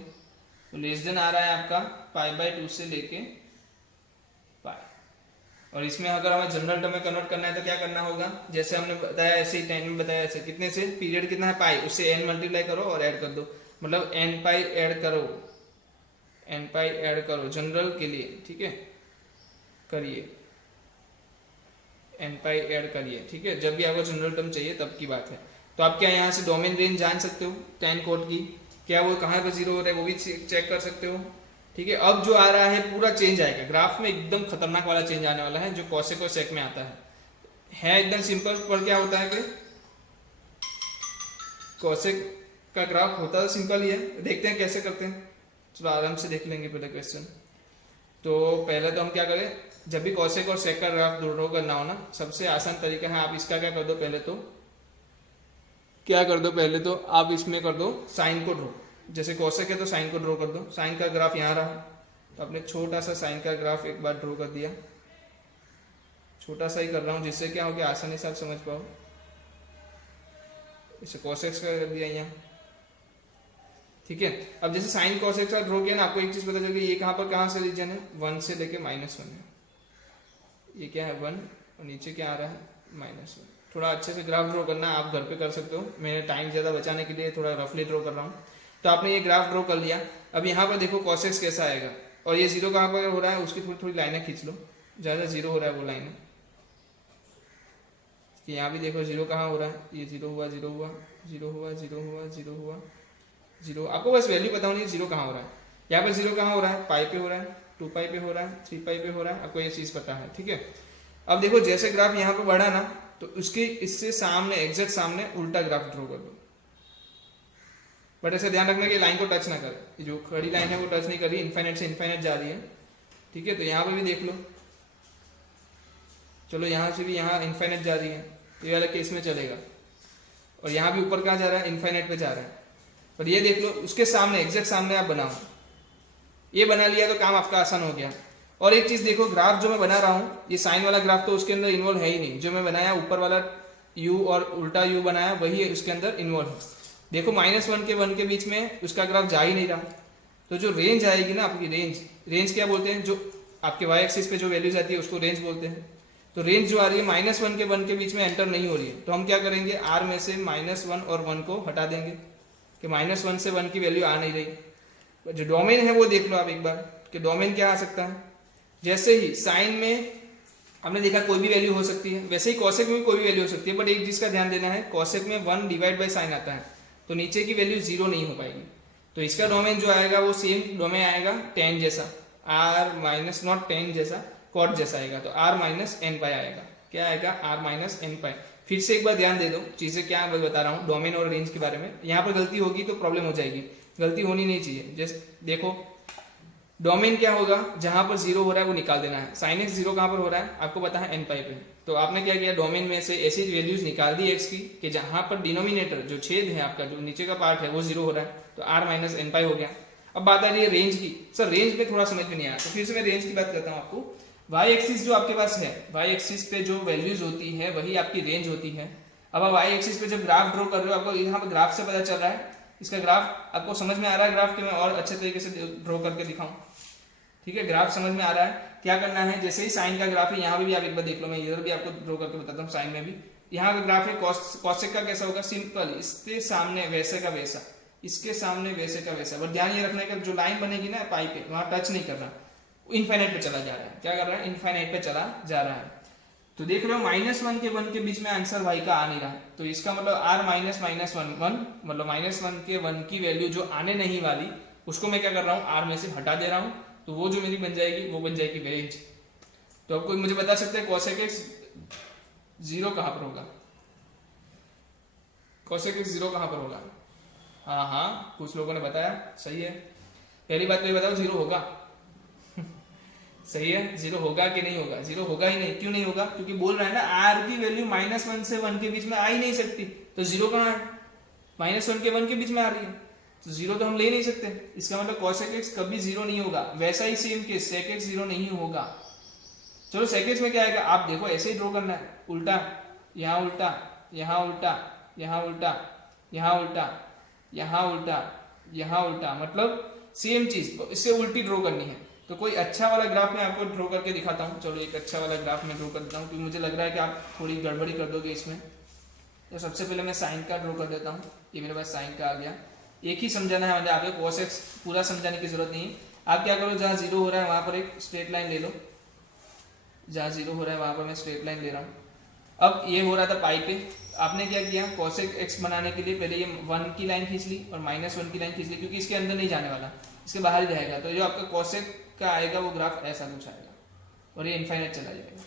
तो लेस देन आ रहा है आपका π/2 से लेके पाई। और इसमें अगर हमें जनरल टर्म में कन्वर्ट करना है तो क्या करना होगा, जैसे हमने बताया ऐसे ही 10 में बताया ऐसे, कितने से, पीरियड कितना है पाई, उससे n मल्टीप्लाई करो और ऐड कर दो, मतलब n π ऐड करो, n π ऐड करो जनरल के लिए, ठीक है, करिए, n π ऐड करिए, ठीक है। जब भी आपको जनरल टर्म चाहिए तब की बात है। तो आप क्या यहाँ से डोमेन रेंज जान सकते हो, tan कोट की, क्या वो कहाँ पर 0 हो रहा है वो भी चेक कर सकते हो, ठीक है। अब जो आ रहा है पूरा चेंज आएगा ग्राफ में, एकदम खतरनाक वाला चेंज आने वाला है, जो कॉसेक और सेक में आता है एकदम सिंपल। पर क्या होता है कि कॉसेक का ग्राफ होता है सिंपल ही है, देखते हैं कैसे करते हैं, चलो आराम से देख लेंगे पहले क्वेश्चन। तो पहले तो हम क्या करें, जब भी कॉसेक और सेक का ग्राफ ड्रॉ करना हो ना, सबसे आसान तरीका है, आप इसका क्या कर दो, पहले तो आप इसमें कर दो साइन को ड्रॉ। जैसे कॉसेक है तो साइन को ड्रॉ कर दो। साइन का ग्राफ यहाँ रहा, तो आपने छोटा सा साइन का ग्राफ एक बार ड्रॉ कर दिया। छोटा सा ही कर रहा हूँ जिससे क्या हो कि आसानी से आप समझ पाओ। इसे कॉसेक्स का कर दिया यहाँ, ठीक है। अब जैसे साइन कॉसेक्स का ड्रॉ किया ना, आपको एक चीज पता चलेगी, ये कहाँ से रीजन है, 1 से लेके -1 है। ये क्या है 1 और नीचे क्या आ रहा है -1। थोड़ा अच्छे से ग्राफ ड्रॉ करना, आप घर पे कर सकते हो, मैंने टाइम ज़्यादा बचाने के लिए थोड़ा रफली ड्रॉ कर रहा हूँ। तो आपने ये ग्राफ ड्रॉ कर लिया। अब यहाँ पर देखो कॉसेक्स कैसा आएगा, और ये जीरो कहाँ पर हो रहा है, उसकी थोड़ी थोड़ी लाइनें खींच लो, ज़्यादा जीरो हो रहा है वो लाइनें। यहाँ भी देखो जीरो कहाँ हो रहा है, ये जीरो हुआ, जीरो हुआ, जीरो हुआ, जीरो हुआ, जीरो हुआ, जीरो। आपको बस वैल्यू पता होनी है जीरो कहाँ हो रहा है। यहाँ पर जीरो कहाँ हो रहा है, पाई पे हो रहा है, 2 पाई पे हो रहा है, 3 पाई पे हो रहा है, आपको ये चीज़ पता है, ठीक है। अब देखो जैसे ग्राफ यहाँ पे बढ़ा ना, तो उसके इससे सामने एग्जैक्ट सामने उल्टा ग्राफ ड्रॉ कर दो। बट ऐसे ध्यान रखना कि लाइन को टच ना करे, जो खड़ी लाइन है वो टच नहीं कर रही, इनफाइनाइट से इनफाइनाइट जा रही है, ठीक है। तो यहाँ पे भी देख लो, चलो यहाँ से भी यहाँ इनफाइनाइट जा रही है, ये वाला केस में चलेगा। और यहाँ भी ऊपर कहाँ जा रहा है, इनफाइनाइट पे जा रहा है। पर ये देख लो उसके सामने एग्जैक्ट सामने आप बनाओ, ये बना लिया तो काम आपका आसान हो गया। और एक चीज देखो, ग्राफ जो मैं बना रहा हूँ, ये साइन वाला ग्राफ तो उसके अंदर इन्वॉल्व है ही नहीं। जो मैं बनाया ऊपर वाला u और उल्टा u बनाया, वही है उसके अंदर इन्वॉल्व है। देखो -1 के 1 के बीच में उसका ग्राफ जा ही नहीं रहा। तो जो रेंज आएगी ना आपकी, रेंज क्या बोलते हैं, जो आपके वाई एक्सिस पे जो वैल्यूज आती है उसको रेंज बोलते हैं। तो रेंज जो आ रही है -1 के 1 के बीच में एंटर नहीं हो रही है, तो हम क्या करेंगे, r में से -1 और 1 को हटा देंगे कि -1 से 1 की वैल्यू आ नहीं रही। जो डोमेन है वो देख लो आप एक बार, कि डोमेन क्या आ सकता है। जैसे ही साइन में हमने देखा कोई भी वैल्यू हो सकती है, वैसे ही कॉसेक में भी कोई भी वैल्यू हो सकती है। बट एक चीज का ध्यान देना है, कॉसेक में 1 डिवाइड बाय साइन आता है, तो नीचे की वैल्यू 0 नहीं हो पाएगी। तो इसका डोमेन जो आएगा वो सेम डोमेन आएगा tan जैसा, r माइनस नॉट tan जैसा, कॉट जैसा आएगा। तो r माइनस एन पाई आएगा, क्या आएगा, r माइनस एन पाई। फिर से एक बार ध्यान दे दो, चीजें क्या बता रहा हूँ डोमेन और रेंज के बारे में। यहाँ पर गलती होगी तो प्रॉब्लम हो जाएगी, गलती होनी नहीं चाहिए। जस्ट देखो डोमेन क्या होगा, जहां पर 0 हो रहा है वो निकाल देना है। साइन x 0 कहां पर हो रहा है, आपको पता है n पाई पे। तो आपने क्या किया, डोमेन में से ऐसी वैल्यूज निकाल दी x की कि जहां पर डिनोमिनेटर जो छेद है आपका, जो नीचे का पार्ट है वो 0 हो रहा है, तो r माइनस एन पाई हो गया। अब बात आ रही है रेंज की। सर रेंज में थोड़ा समझ में नहीं आया, तो फिर से मैं रेंज की बात करता हूँ आपको। वाई एक्सिस जो आपके पास है, वाई एक्सिस पे जो वैल्यूज होती है वही आपकी रेंज होती है। अब आप वाई एक्सिस पे जब ग्राफ ड्रॉ कर रहे हो, आपको यहाँ पर ग्राफ से पता चल रहा है, इसका ग्राफ आपको समझ में आ रहा है। ग्राफ के मैं और अच्छे तरीके से ड्रॉ करके दिखाऊं, ठीक है। ग्राफ समझ में आ रहा है, क्या करना है, जैसे ही साइन का ग्राफ है, यहाँ पे भी आप एक बार देख लो, मैं इधर भी आपको ड्रॉ करके बताता हूँ। साइन में भी यहाँ का ग्राफ है, कॉसेक का कैसा होगा, सिंपल, इसके सामने वैसे का वैसा, इसके सामने वैसे का वैसा। बट ध्यान ये रखना है कि जो लाइन बनेगी ना पाई पे, वहां टच नहीं करना, इनफाइनाइट पे चला जा रहा है। क्या कर रहा है, इनफाइनाइट पे चला जा रहा है। तो देख रहे हो -1 के 1 के बीच में आंसर y का आ नहीं रहा, तो इसका मतलब r माइनस -1 मतलब -1 के 1 की वैल्यू जो आने नहीं वाली, उसको मैं क्या कर रहा हूँ, r में से हटा दे रहा हूँ। तो वो जो मेरी बन जाएगी वो बन जाएगी रेंज। तो अब कोई मुझे बता सकता है cosec x 0 कहां पर होगा, cosec x 0 कहां पर होगा। हाँ कुछ लोगों ने बताया, सही है। पहली बात तो ये बताओ 0 होगा सही है, 0 होगा कि नहीं होगा, 0 होगा ही नहीं। क्यों नहीं होगा, क्योंकि बोल रहा है ना r की वैल्यू -1 से 1 के बीच में आ ही नहीं सकती। तो 0 कहाँ है, -1 के 1 के बीच में आ रही है, तो 0 तो हम ले नहीं सकते। इसका मतलब cosec x कभी 0 नहीं होगा। वैसा ही सेम केस sec x 0 नहीं होगा। चलो sec x में क्या आएगा, आप देखो ऐसे ही ड्रॉ करना है, उल्टा, यहाँ उल्टा, यहाँ उल्टा, यहाँ उल्टा, यहाँ उल्टा, यहाँ उल्टा, यहाँ उल्टा, मतलब सेम चीज, इससे उल्टी ड्रॉ करनी है। तो कोई अच्छा वाला ग्राफ मैं आपको ड्रॉ करके दिखाता हूँ। चलो एक अच्छा वाला ग्राफ मैं ड्रॉ कर देता हूँ, क्योंकि मुझे लग रहा है कि आप थोड़ी गड़बड़ी कर दोगे इसमें। तो सबसे पहले मैं साइन का ड्रॉ कर देता हूँ। ये मेरे पास साइन का आ गया। एक ही समझाना है मुझे, आपको cos x पूरा समझाने की जरूरत नहीं है। आप क्या करो, जहाँ 0 हो रहा है वहां पर एक स्ट्रेट लाइन ले लो। जहाँ 0 हो रहा है वहां पर मैं स्ट्रेट लाइन ले रहा हूँ। अब ये हो रहा था पाई पे, आपने क्या किया, cosec x बनाने के लिए पहले ये 1 की लाइन खींच ली और -1 की लाइन खींच ली, क्योंकि इसके अंदर नहीं जाने वाला, इसके बाहर ही रहेगा। तो जो आपका cosec का आएगा वो ग्राफ ऐसा कुछ आएगा और ये इनफाइनाइट चला जाएगा।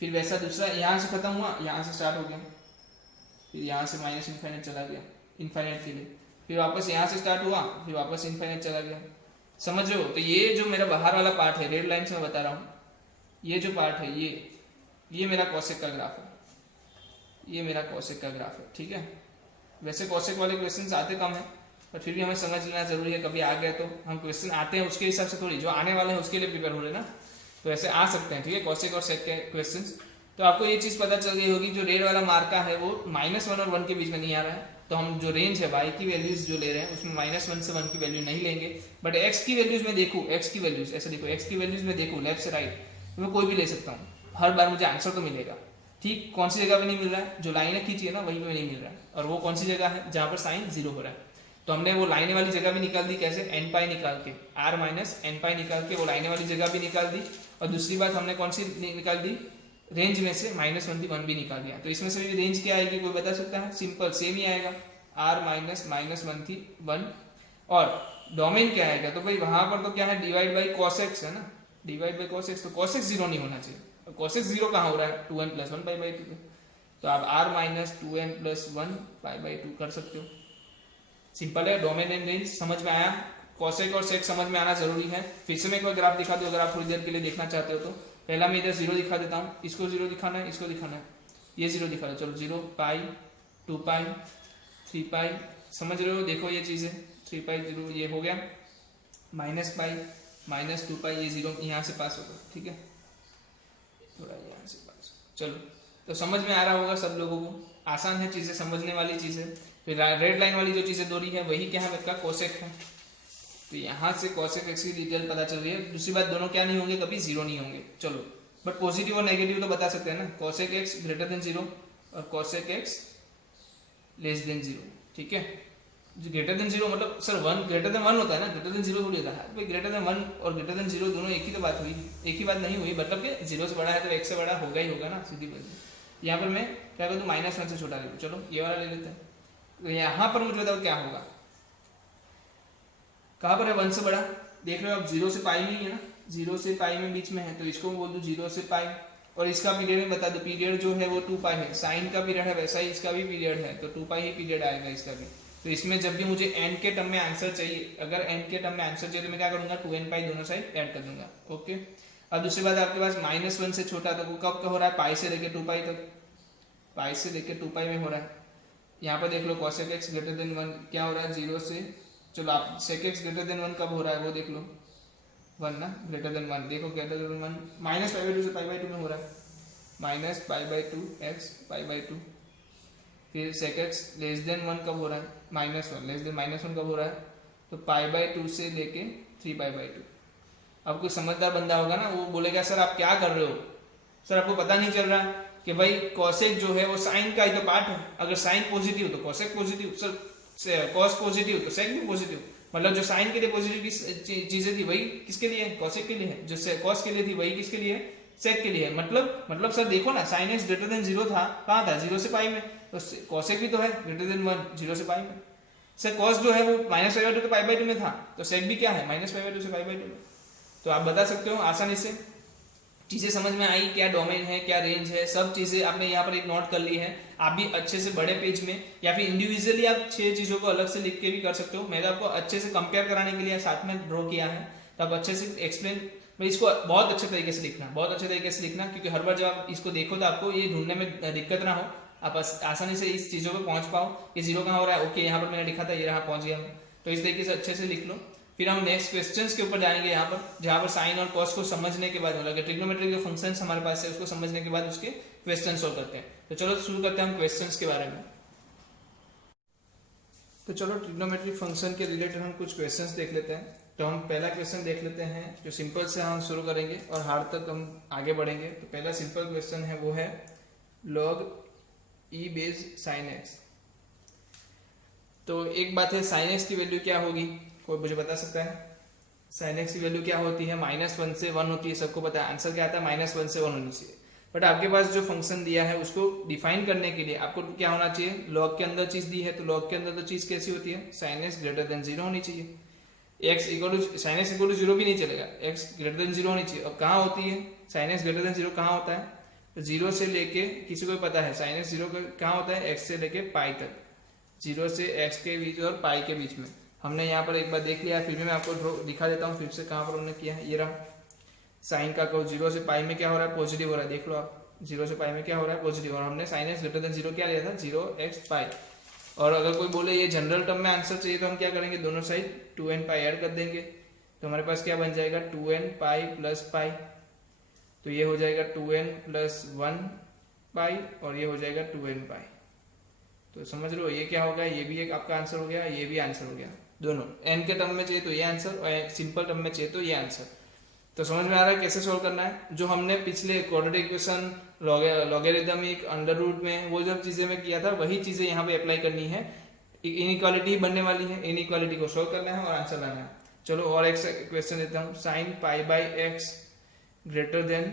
फिर वैसा दूसरा यहाँ से खत्म हुआ, यहाँ से स्टार्ट हो गया, फिर यहाँ से माइनस इनफाइनाइट चला गया इनफाइनाइट के लिए, फिर वापस यहाँ से स्टार्ट हुआ, फिर वापस इनफाइनाइट चला गया। समझ रहे हो। तो ये जो मेरा बाहर वाला पार्ट है, रेड लाइन से मैं बता रहा हूँ, ये जो पार्ट है ये मेरा कॉसेक का ग्राफ है, ये मेरा कॉसेक का ग्राफ है, ठीक है। वैसे कॉसेक वाले क्वेश्चन आते कम है, पर फिर भी हमें समझ लेना जरूरी है, कभी आ गए तो हम क्वेश्चन आते हैं उसके हिसाब से थोड़ी जो आने वाले हैं उसके लिए प्रिपेयर हो रहे ना, तो ऐसे आ सकते हैं, ठीक है, कॉसेक और सेक के क्वेश्चन। तो आपको ये चीज़ पता चल गई होगी, जो रेड वाला मार्का है वो -1 और 1 के बीच में नहीं आ रहा है, तो हम जो रेंज है y की वैल्यूज जो ले रहे हैं उसमें -1 से 1 की वैल्यू नहीं लेंगे, बट x की वैल्यूज में देखूँ, x की वैल्यूज ऐसे देखो, x की वैल्यूज में देखूँ लेफ्ट से राइट, तो मैं कोई भी ले सकता हूँ, हर बार मुझे आंसर तो मिलेगा, ठीक। कौन सी जगह पे नहीं मिल रहा है, जो लाइनें खींची है ना वहीं पे नहीं मिल रहा है, और वो कौन सी जगह है जहाँ पर साइन 0 हो रहा है, तो हमने वो लाइने वाली जगह भी निकाल दी, कैसे, n पाई निकाल के, r माइनस n पाई निकाल के वो लाइने वाली जगह भी निकाल दी, और दूसरी बात हमने कौन सी निकाल दी, रेंज में से -1 थी 1 भी निकाल दिया, तो इसमें से भी रेंज क्या आएगी कोई बता सकता है, सिंपल सेम ही आएगा, r माइनस -1 थी 1, और डोमेन क्या आएगा, तो भाई वहां पर तो क्या है, डिवाइड बाई cos x है ना, डिवाइड बाई cos x, तो cos x 0 नहीं होना चाहिए, cos x 0 कहाँ हो रहा है, 2n + 1 π/2, तो आप r माइनस 2n + 1 π/2 कर सकते हो, सिंपल है। डोमेन एंड रेंज समझ में आया, कॉसेक और सेक समझ में आना जरूरी है। फिर से मैं एक बार ग्राफ दिखा दूं अगर आप थोड़ी देर के लिए देखना चाहते हो तो। पहला मैं इधर 0 दिखा देता हूँ, इसको 0 दिखाना है, इसको दिखाना है, ये 0 दिखा दो, चलो 0 पाई 2 पाई 3 पाई, समझ रहे हो, देखो ये चीजें 3 पाई 0 ये हो गया, माइनस पाई -2 पाई, ये 0 यहाँ से पास होगा, ठीक है, थोड़ा यहाँ से पास, चलो तो समझ में आ रहा होगा सब लोगों को, आसान है चीजें, समझने वाली चीजें। फिर रेड लाइन वाली जो चीजें दोरी है वही क्या है, इसका कोसेक है, तो यहाँ से कोसेक एक्स की डिटेल पता चल रही है। दूसरी बात, दोनों क्या नहीं होंगे, कभी 0 नहीं होंगे, चलो, बट पॉजिटिव और नेगेटिव तो बता सकते हैं ना, कोसेक एक्स > 0 और कोसेक एक्स <0, ठीक है। ग्रेटर 0 मतलब सर 1 > 1 होता है ना, > 0 थोड़ी होता है भाई, >1 और > 0 दोनों एक ही तो बात हुई, एक ही बात नहीं हुई, मतलब कि 0 से बड़ा है तो 1 से बड़ा होगा ही होगा ना, सीधी बात। यहाँ पर मैं क्या कर दूँ, -1 से छोटा ले लूँ, चलो ये वाला ले लेते हैं, तो यहाँ पर मुझे बताओ क्या होगा, कहाँ पर है 1 से बड़ा, देख रहे हो आप 0 से पाई में ही है ना, 0 से पाई में बीच में है, तो इसको बोल दूँ 0 से पाई, और इसका पीरियड में बता दो, पीरियड जो है वो 2 पाई है, साइन का पीरियड है वैसा ही इसका भी पीरियड है, तो 2 पाई ही पीरियड आएगा इसका भी। तो इसमें जब भी मुझे n के टर्म में आंसर चाहिए, अगर n के टर्म में आंसर चाहिए तो मैं क्या करूंगा, 2n पाई दोनों साइड ऐड कर दूंगा, ओके। अब दूसरी बात, आपके पास -1 से छोटा, तो वो कब का हो रहा है, पाई से लेके 2 पाई तक, पाई से लेके 2 पाई में हो रहा है। यहाँ पर देख लो cosec x > 1 क्या हो रहा है, 0 से, चलो आप sec x > 1 कब हो रहा है वो देख लो, 1 ना, >1 देखो, >1 -π/2 से π/2 में हो रहा है, -π/2 x π/2, फिर sec x < 1 कब हो रहा है, -1 कब हो रहा है, तो π/2 से लेके 3 π/2। अब कोई समझदार बंदा होगा ना, वो बोलेगा सर आप क्या कर रहे हो, सर आपको पता नहीं चल रहा कि भाई कॉसेक जो है वो साइन का ही तो पार्ट है, अगर साइन पॉजिटिव तो cosec positive, sir cos positive तो सेक भी पॉजिटिव, मतलब जो साइन के लिए पॉजिटिव चीजें थी वही किसके लिए है, कॉसेक के लिए है, जो कॉस के लिए थी वही किसके लिए है, सेक के लिए है। मतलब सर देखो ना, साइन एक्स > 0 था, कहाँ था, 0 से पाई में, तो कॉसेक भी तो है > 1 0 से पाई में, सर कॉस जो है वो -π/2 तो π/2 में था, तो सेक भी क्या है, -π/2 से π/2 में। तो आप बता सकते हो आसानी से, चीजें समझ में आई, क्या डोमेन है क्या रेंज है, सब चीजें आपने यहाँ पर एक नोट कर ली है। आप भी अच्छे से बड़े पेज में या फिर इंडिविजुअली आप 6 चीजों को अलग से लिख के भी कर सकते हो, मैंने आपको अच्छे से कंपेयर कराने के लिए साथ में ड्रॉ किया है, तो आप अच्छे से एक्सप्लेन, इसको बहुत अच्छे तरीके से लिखना, बहुत अच्छे तरीके से लिखना, क्योंकि हर बार जब आप इसको देखो तो आपको ये ढूंढने में दिक्कत ना हो, आप आसानी से इस चीजों पर पहुंच पाओ, ये 0 कहाँ हो रहा है, ओके यहाँ पर मैंने लिखा था, ये रहा, पहुंच गया, तो इस तरीके से अच्छे से लिख लो। फिर हम नेक्स्ट क्वेश्चंस के ऊपर जाएंगे, यहाँ पर जहाँ पर साइन और कॉस को समझने के बाद, मतलब ट्रिग्नोमेट्री के फंक्शंस हमारे पास है, उसको समझने के बाद उसके क्वेश्चन सॉल्व करते हैं। तो चलो शुरू करते हैं हम क्वेश्चंस के बारे में। तो चलो ट्रिग्नोमेट्री फंक्शन के रिलेटेड हम कुछ क्वेश्चंस देख लेते हैं। तो हम पहला क्वेश्चन देख लेते हैं, जो सिंपल से हम शुरू करेंगे और हार्ड तक हम आगे बढ़ेंगे। तो पहला सिंपल क्वेश्चन है वो है log e base sine x. तो एक बात है, साइन एक्स की वैल्यू क्या होगी, कोई मुझे बता सकता है, साइन एक्स की वैल्यू क्या होती है, -1 से 1 होती है, सबको पता है, आंसर क्या आता है, -1 से 1 होनी चाहिए। बट आपके पास जो फंक्शन दिया है उसको डिफाइन करने के लिए आपको क्या होना चाहिए, लॉग के अंदर चीज दी है, तो लॉग के अंदर तो चीज कैसी होती है, साइन एक्स > 0 होनी चाहिए, x equal to sine x equal to 0 भी नहीं चलेगा, एक्स > 0 होनी चाहिए। और कहाँ होती है साइन एक्स > 0, कहाँ होता है, तो 0 से लेके, किसी को पता है साइन एक्स 0 कहाँ होता है, x से लेके पाई तक, 0 से x के बीच और पाई के बीच में। हमने यहाँ पर एक बार देख लिया, फिर भी मैं आपको दिखा देता हूँ फिर से कहाँ पर उन्होंने किया है, ये रहा। साइन का कर्व 0 से पाई में क्या हो रहा है, पॉजिटिव हो रहा है, देख लो आप 0 से पाई में क्या हो रहा है, पॉजिटिव। और हमने साइन एक्स ग्रेटर देन 0 क्या लिया था, 0x पाई। और अगर कोई बोले ये जनरल टर्म में आंसर चाहिए तो हम क्या करेंगे, दोनों साइड 2n पाई ऐड कर देंगे, तो हमारे पास क्या बन जाएगा 2n पाई प्लस पाई। तो ये हो जाएगा 2n प्लस 1 पाई और ये हो जाएगा 2n पाई। तो समझ लो ये क्या होगा, ये भी एक आपका आंसर हो गया, ये भी आंसर हो गया। दोनों n के टर्म में चाहिए तो ये आंसर और सिंपल टर्म में चाहिए तो ये आंसर। तो समझ में आ रहा है कैसे सोल्व करना है। जो हमने पिछले quadratic equation, logarithmic, under root में वो जब चीजें मैं किया था वही चीजें यहाँ पे अप्लाई करनी है। इनइक्वालिटी बनने वाली है, इनइक्वालिटी को सोल्व करना है और आंसर लाना है। चलो और एक क्वेश्चन देता हूँ, sine pi by x greater than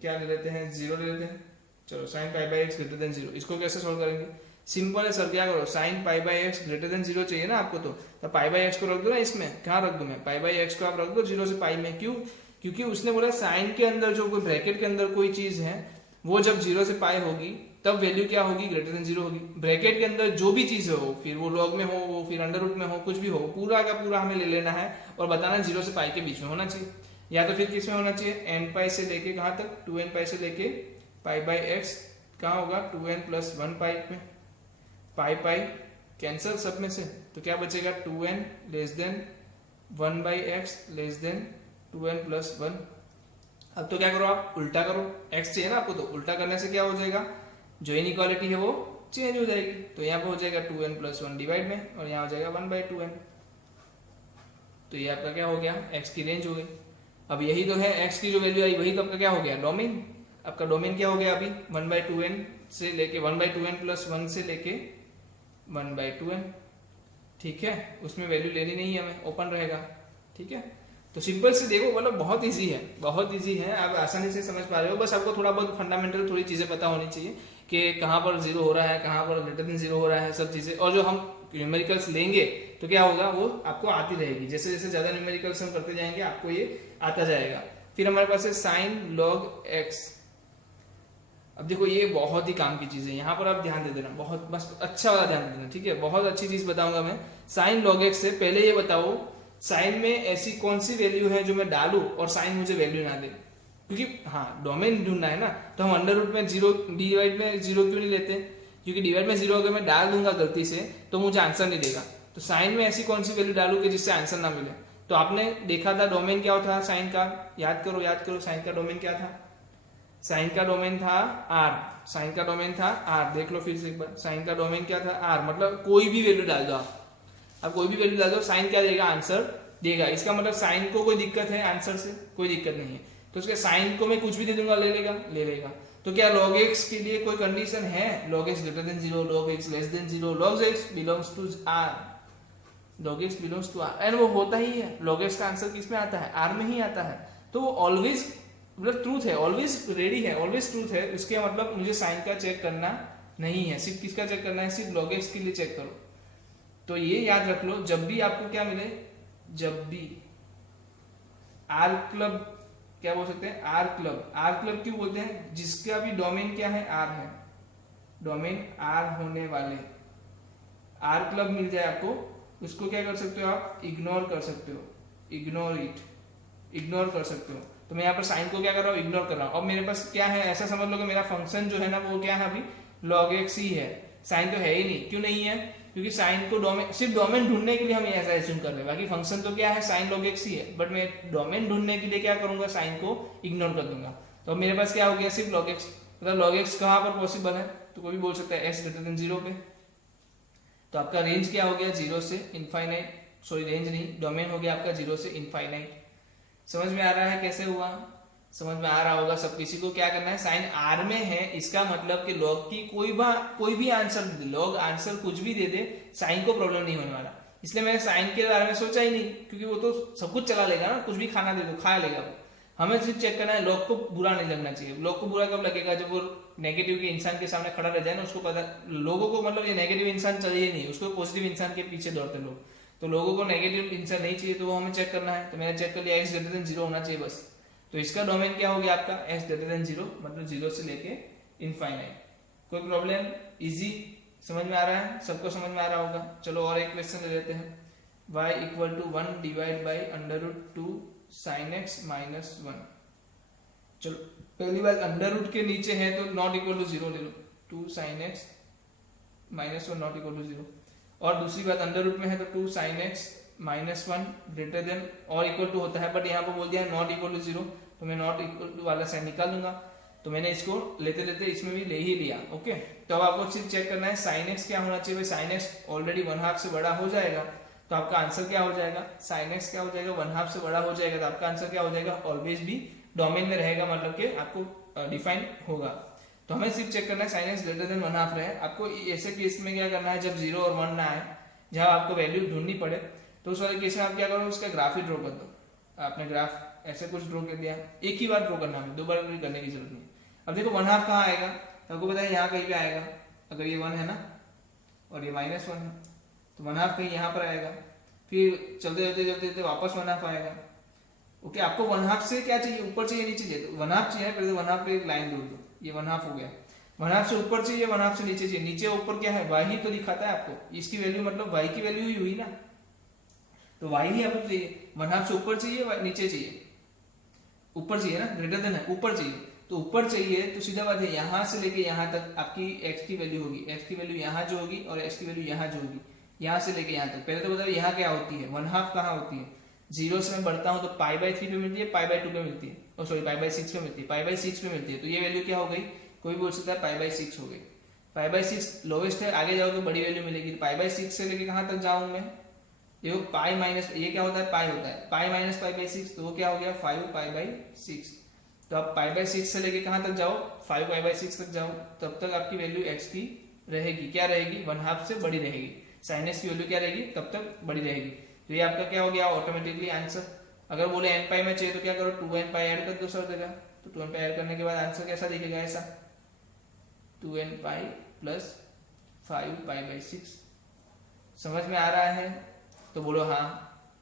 क्या ले लेते हैं, 0 ले लेते हैं। चलो sine pi by x greater than 0, इसको कैसे सोल्व करेंगे, सिंपल है सर, क्या करो sine pi by x greater than 0 चाहिए ना आपको, तो पाई बाई एक्स को रख दो ना इसमें, कहाँ रख दूं मैं, पाई बाई एक्स को आप रख दो 0 से पाई में। क्यों, क्योंकि उसने बोला साइन के अंदर जो कोई ब्रैकेट के अंदर कोई चीज है वो जब 0 से पाई होगी तब वैल्यू क्या होगी, ग्रेटर देन 0 होगी। ब्रैकेट के अंदर जो भी चीज हो, फिर वो लॉग में हो, वो फिर अंडर रूट में हो, कुछ भी हो, पूरा का पूरा हमें ले लेना है और बताना 0 से पाई के बीच में होना चाहिए, या तो फिर किस में होना चाहिए, n पाई से लेके कहाँ तक, 2n पाई से लेके पाई बाई एक्स, कहाँ होगा 2n प्लस 1 पाई में, पाई पाई कैंसिल सब में से, तो क्या बचेगा 2n less than 1 by x less than 2n plus 1। अब तो क्या करो आप, उल्टा करो, x चाहिए ना आपको, तो उल्टा करने से क्या हो जाएगा, जो इनइक्वालिटी है वो चेंज हो जाएगी। तो यहाँ पे हो जाएगा 2n प्लस 1 डिवाइड में और यहाँ हो जाएगा 1 बाई 2n। तो ये आपका क्या हो गया, x की रेंज हो गई। अब यही तो है x की जो वैल्यू आई वही तो आपका क्या हो गया, डोमेन। आपका डोमेन क्या हो गया अभी 1 बाई 2n से लेके 1 बाई 2n प्लस 1 से लेके 1 बाई 2n, ठीक है, उसमें वैल्यू लेनी नहीं है हमें, ओपन रहेगा, ठीक है। तो सिंपल से देखो, मतलब बहुत इजी है, बहुत इजी है, आप आसानी से समझ पा रहे हो। बस आपको थोड़ा बहुत फंडामेंटल थोड़ी चीजें पता होनी चाहिए कि कहाँ पर 0 हो रहा है, कहाँ पर ग्रेटर देन 0 हो रहा है, सब चीजें। और जो हम न्यूमेरिकल्स लेंगे तो क्या होगा, वो आपको आती रहेगी, जैसे जैसे ज्यादा न्यूमेरिकल्स हम करते जाएंगे आपको ये आता जाएगा। फिर हमारे पास है साइन लॉग एक्स। अब देखो ये बहुत ही काम की चीज है, यहाँ पर आप ध्यान दे देना, बहुत बस अच्छा वाला ध्यान दे देना, ठीक है। बहुत अच्छी चीज बताऊंगा मैं। साइन लॉग एक्स से पहले ये बताओ, साइन में ऐसी कौन सी वैल्यू है जो मैं डालूं और साइन मुझे वैल्यू ना दे, क्योंकि हाँ डोमेन ढूंढना है ना, तो हम अंडर रूट में 0 डिवाइड में 0 क्यों नहीं लेते, क्योंकि डिवाइड में 0 अगर मैं डाल दूंगा गलती से तो मुझे आंसर नहीं देगा। तो साइन में ऐसी कौन सी वैल्यू डालू कि जिससे आंसर ना मिले। तो आपने देखा था डोमेन क्या होता है साइन का, याद करो याद करो, साइन का डोमेन क्या था, साइन का डोमेन था r, साइन का डोमेन था r, देख लो फिर से एक बार, साइन का डोमेन क्या था r, मतलब कोई भी वैल्यू डाल दो आप कोई भी वैल्यू डाल दो, साइन क्या देगा, आंसर देगा। इसका मतलब साइन को कोई दिक्कत है आंसर से, कोई दिक्कत नहीं है, तो उसके साइन को मैं कुछ भी दे दूंगा ले लेगा, ले लेगा। तो क्या log x के लिए कोई कंडीशन है, log x greater than 0, log x less than 0, log x belongs to r, log x belongs to r, and वो होता ही है। log x का आंसर किस में आता है, r में ही आता है। तो वो ऑलवेज मतलब ट्रूथ है, ऑलवेज रेडी है, ऑलवेज ट्रूथ है। उसके मतलब मुझे साइन का चेक करना नहीं है, सिर्फ किसका चेक करना है, सिर्फ log x के लिए चेक करो। तो ये याद रख लो, जब भी आपको क्या मिले, जब भी आर क्लब, क्या बोल सकते हैं, आर क्लब, आर क्लब क्यों बोलते हैं, जिसका भी डोमेन क्या है, आर है, डोमेन आर होने वाले आर क्लब मिल जाए आपको, उसको क्या कर सकते हो आप, इग्नोर कर सकते हो, इग्नोर इट, इग्नोर कर सकते हो। तो मैं यहाँ पर साइन को क्या कर रहा हूँ, इग्नोर कर रहा हूँ। अब मेरे पास क्या है, ऐसा समझ लो कि मेरा फंक्शन जो है ना वो क्या है अभी, log x ही है, साइन तो है ही नहीं। क्यों नहीं है, क्योंकि साइन को डोमेन, सिर्फ डोमेन ढूंढने के लिए हम ऐसा एज्यूम कर रहे हैं, बाकी फंक्शन तो क्या है साइन log x ही है, बट मैं डोमेन ढूंढने के लिए क्या करूंगा, साइन को इग्नोर कर दूंगा। तो मेरे पास क्या हो गया, सिर्फ log x, मतलब log x कहाँ पर पॉसिबल है, तो कोई भी बोल सकता है x ग्रेटर देन 0 पे। तो आपका रेंज क्या हो गया, 0 से इनफाइनाइट, सॉरी रेंज नहीं, डोमेन हो गया आपका 0 से इनफाइनाइट। समझ में आ रहा है कैसे हुआ, समझ में आ रहा होगा सब किसी को। क्या करना है, साइन आर में है, इसका मतलब कि लॉग की कोई भी आंसर दे दे, लॉग आंसर कुछ भी दे दे, साइन को प्रॉब्लम नहीं होने वाला। इसलिए मैंने साइन के बारे में सोचा ही नहीं, क्योंकि वो तो सब कुछ चला लेगा ना, कुछ भी खाना दे दो खा लेगा वो। हमें सिर्फ चेक करना है, लॉग को बुरा नहीं लगना चाहिए। लॉग को बुरा कब लगेगा, जब वो नेगेटिव के इंसान के सामने खड़ा रह जाए ना, उसको पता, लोगों को मतलब ये नेगेटिव इंसान चाहिए नहीं, उसको पॉजिटिव इंसान के पीछे दौड़ते लोग। तो लोगों को नेगेटिव इंसान नहीं चाहिए, तो वो हमें चेक करना है। तो मैंने चेक कर लिया x ग्रेटर देन 0 होना चाहिए बस। तो इसका डोमेन क्या हो गया आपका, x ग्रेटर देन 0, मतलब 0 से लेके इनफाइनाइट। कोई प्रॉब्लम, इजी, समझ में आ रहा है, सबको समझ में आ रहा होगा। चलो और एक क्वेश्चन ले लेते हैं, y equal to 1 divide by under root 2 sine x minus 1। चलो पहली बात, अंडर रूट के नीचे है तो नॉट इक्वल टू जीरो ले लो, 2 sin x minus 1 not equal to zero. और दूसरी बात, अंडर रूट में है तो 2 sin x minus 1 greater than और इक्वल टू होता है, बट यहाँ पर बोल दिया है नॉट इक्वल टू जीरो, तो मैं नॉट इक्वल टू वाला साइन निकाल दूंगा। तो मैंने इसको लेते लेते इसमें भी ले ही लिया। ओके, तो अब आपको सिर्फ चेक करना है sin x क्या होना चाहिए। sin x ऑलरेडी 1/2 से बड़ा हो जाएगा, तो आपका आंसर क्या हो जाएगा, sin x क्या हो जाएगा, 1/2 से बड़ा हो जाएगा, तो आपका आंसर क्या हो जाएगा, ऑलवेज भी डोमेन में रहेगा, मतलब कि आपको डिफाइन होगा। तो हमें सिर्फ चेक करना है sin x ग्रेटर देन 1/2 रहे। आपको ऐसे केस में क्या करना है, जब 0 और 1 ना आए, जहां आपको वैल्यू ढूंढनी पड़े, तो उस वाले केस में आप क्या करो, उसका ग्राफ ही ड्रॉ कर दो। आपने ग्राफ ऐसे कुछ ड्रॉ कर दिया, एक ही बार ड्रॉ करना है, 2 बार करने की जरूरत नहीं। अब देखो 1/2 कहाँ आएगा, आपको पता है यहाँ कहीं पे आएगा। अगर ये 1 है ना और ये -1 है, तो 1/2 कहीं यहाँ पर आएगा, फिर चलते चलते चलते चलते वापस 1/2 आएगा। ओके, आपको 1/2 से क्या चाहिए, ऊपर चाहिए नीचे चाहिए, तो 1/2 चाहिए, फिर 1/2 पे एक लाइन जोड़ दो, ये 1/2 हो गया। 1/2 से ऊपर चाहिए, 1/2 से नीचे चाहिए, नीचे ऊपर क्या है, y ही तो दिखाता है आपको, इसकी वैल्यू मतलब y की वैल्यू ही हुई ना, तो y ही आपको चाहिए। 1/2 से ऊपर चाहिए, नीचे चाहिए, ऊपर चाहिए ना, ग्रेटर देन है, ऊपर चाहिए, तो ऊपर चाहिए तो सीधा बात है, यहाँ से लेके यहाँ तक आपकी x की वैल्यू होगी, x की वैल्यू यहाँ जो होगी और x की वैल्यू यहाँ जो होगी, यहाँ से लेके यहाँ तक। पहले तो बताओ यहाँ क्या होती है, 1/2 कहाँ होती है, 0 से मैं बढ़ता हूँ तो π/3 पे मिलती है, π/2 पे मिलती है, और सॉरी π/6 पे मिलती है, π/6 पे मिलती है, तो ये वैल्यू क्या हो गई, कोई बोल सकता है π/6 हो गई। π/6 लोवेस्ट है, आगे जाओ तो बड़ी वैल्यू मिलेगी, π/6 से लेके कहाँ तक जाऊँ मैं, ये पाई माइनस, ये क्या होता है, पाई होता है, पाई माइनस π/6, तो वो क्या हो गया 5π/6। तो आप π/6 से लेके कहाँ तक जाओ, 5π/6 तक जाओ, तब तक आपकी वैल्यू x की रहेगी, क्या रहेगी, 1/2 से बड़ी रहेगी, sin x की वैल्यू क्या रहेगी, तब तक बड़ी रहेगी। तो ये आपका क्या हो गया, ऑटोमेटिकली आंसर। अगर बोले n π में चाहिए तो क्या करो, 2n π ऐड कर दो सर जगह, तो 2n π ऐड करने के बाद आंसर कैसा दिखेगा, ऐसा 2n π प्लस 5π/6। समझ में आ रहा है, तो बोलो हाँ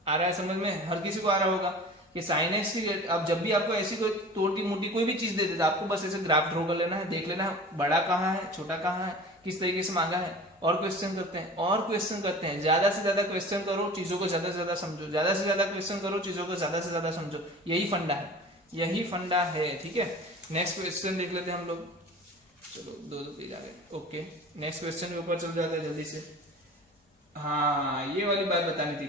आ रहा है समझ में, हर किसी को आ रहा होगा कि sin x की। अब जब भी आपको ऐसी कोई छोटी मोटी कोई भी चीज दे देता, आपको बस ऐसे ग्राफ ड्रॉ कर लेना है, देख लेना है बड़ा कहाँ है, छोटा कहाँ है, किस तरीके से मांगा है, और क्वेश्चन करते हैं, और क्वेश्चन करते हैं, ज्यादा से ज्यादा क्वेश्चन करो, चीजों को ज्यादा से ज्यादा समझो, ज्यादा से ज्यादा क्वेश्चन करो, चीजों को ज्यादा से ज्यादा समझो, यही फंडा है, यही फंडा है। ठीक है, नेक्स्ट क्वेश्चन देख लेते हैं हम लोग, चलो 2 पेज आ गए। ओके, नेक्स्ट क्वेश्चन के ऊपर चल जाते हैं जल्दी से। हाँ, ये वाली बात बतानी थी,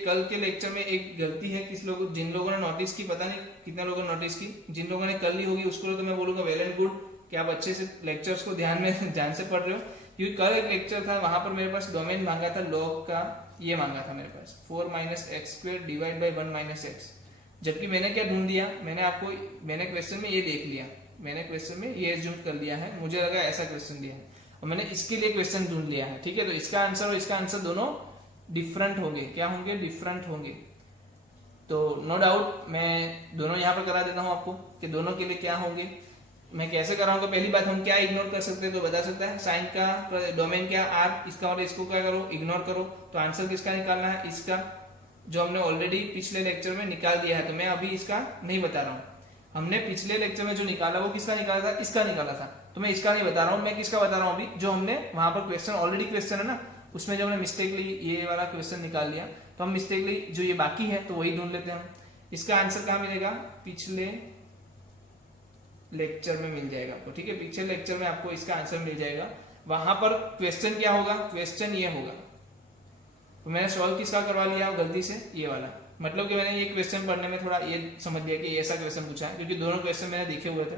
कल के लेक्चर में एक गलती है, किस लोग, जिन लोगों ने नोटिस की, पता नहीं कितने लोगों ने नोटिस की, जिन लोगों ने कर ली होगी उसको तो मैं बोलूंगा वेल एंड गुड कि आप अच्छे से लेक्चर्स को ध्यान से पढ़ रहे हो। क्योंकि कल एक लेक्चर था, वहां पर मेरे पास डोमेन मांगा था लॉग का, ये मांगा था मेरे पास 4 - x² डिवाइड बाई 1 - x, जबकि मैंने क्या ढूंढ दिया, मैंने क्वेश्चन में ये देख लिया, मैंने क्वेश्चन में ये एज्यूम कर लिया है, मुझे लगा ऐसा क्वेश्चन दिया है और मैंने इसके लिए क्वेश्चन ढूंढ लिया है। ठीक है, तो इसका आंसर और इसका आंसर दोनों डिफरेंट होंगे, क्या होंगे, डिफरेंट होंगे। तो नो डाउट मैं दोनों यहाँ पर करा देता हूँ आपको कि दोनों के लिए क्या होंगे, मैं कैसे कराऊंगा। पहली बात, हम क्या इग्नोर कर सकते हैं, तो बता सकता है साइन का डोमेन क्या r, इसका और इसको क्या करो, इग्नोर करो। तो आंसर किसका निकालना है, इसका, जो हमने ऑलरेडी पिछले लेक्चर में निकाल दिया है, तो मैं अभी इसका नहीं बता रहा हूँ। हमने पिछले लेक्चर में जो निकाला वो किसका निकाला था, इसका निकाला था, तो मैं इसका नहीं बता रहा हूँ, मैं किसका बता रहा हूँ अभी, जो हमने वहां पर क्वेश्चन, ऑलरेडी क्वेश्चन है ना, उसमें जब हमने मिस्टेकली ये वाला क्वेश्चन निकाल लिया, तो हम मिस्टेकली जो ये बाकी है तो वही ढूंढ लेते हैं हम। इसका आंसर कहाँ मिलेगा, पिछले लेक्चर में मिल जाएगा आपको। ठीक है, पिछले लेक्चर में आपको इसका आंसर मिल जाएगा। वहां पर क्वेश्चन क्या होगा, क्वेश्चन ये होगा, तो मैंने सॉल्व किसका करवा लिया गलती से, ये वाला, मतलब कि मैंने ये क्वेश्चन पढ़ने में थोड़ा ये समझ लिया कि ऐसा क्वेश्चन पूछा है, क्योंकि दोनों क्वेश्चन मैंने देखे हुए थे,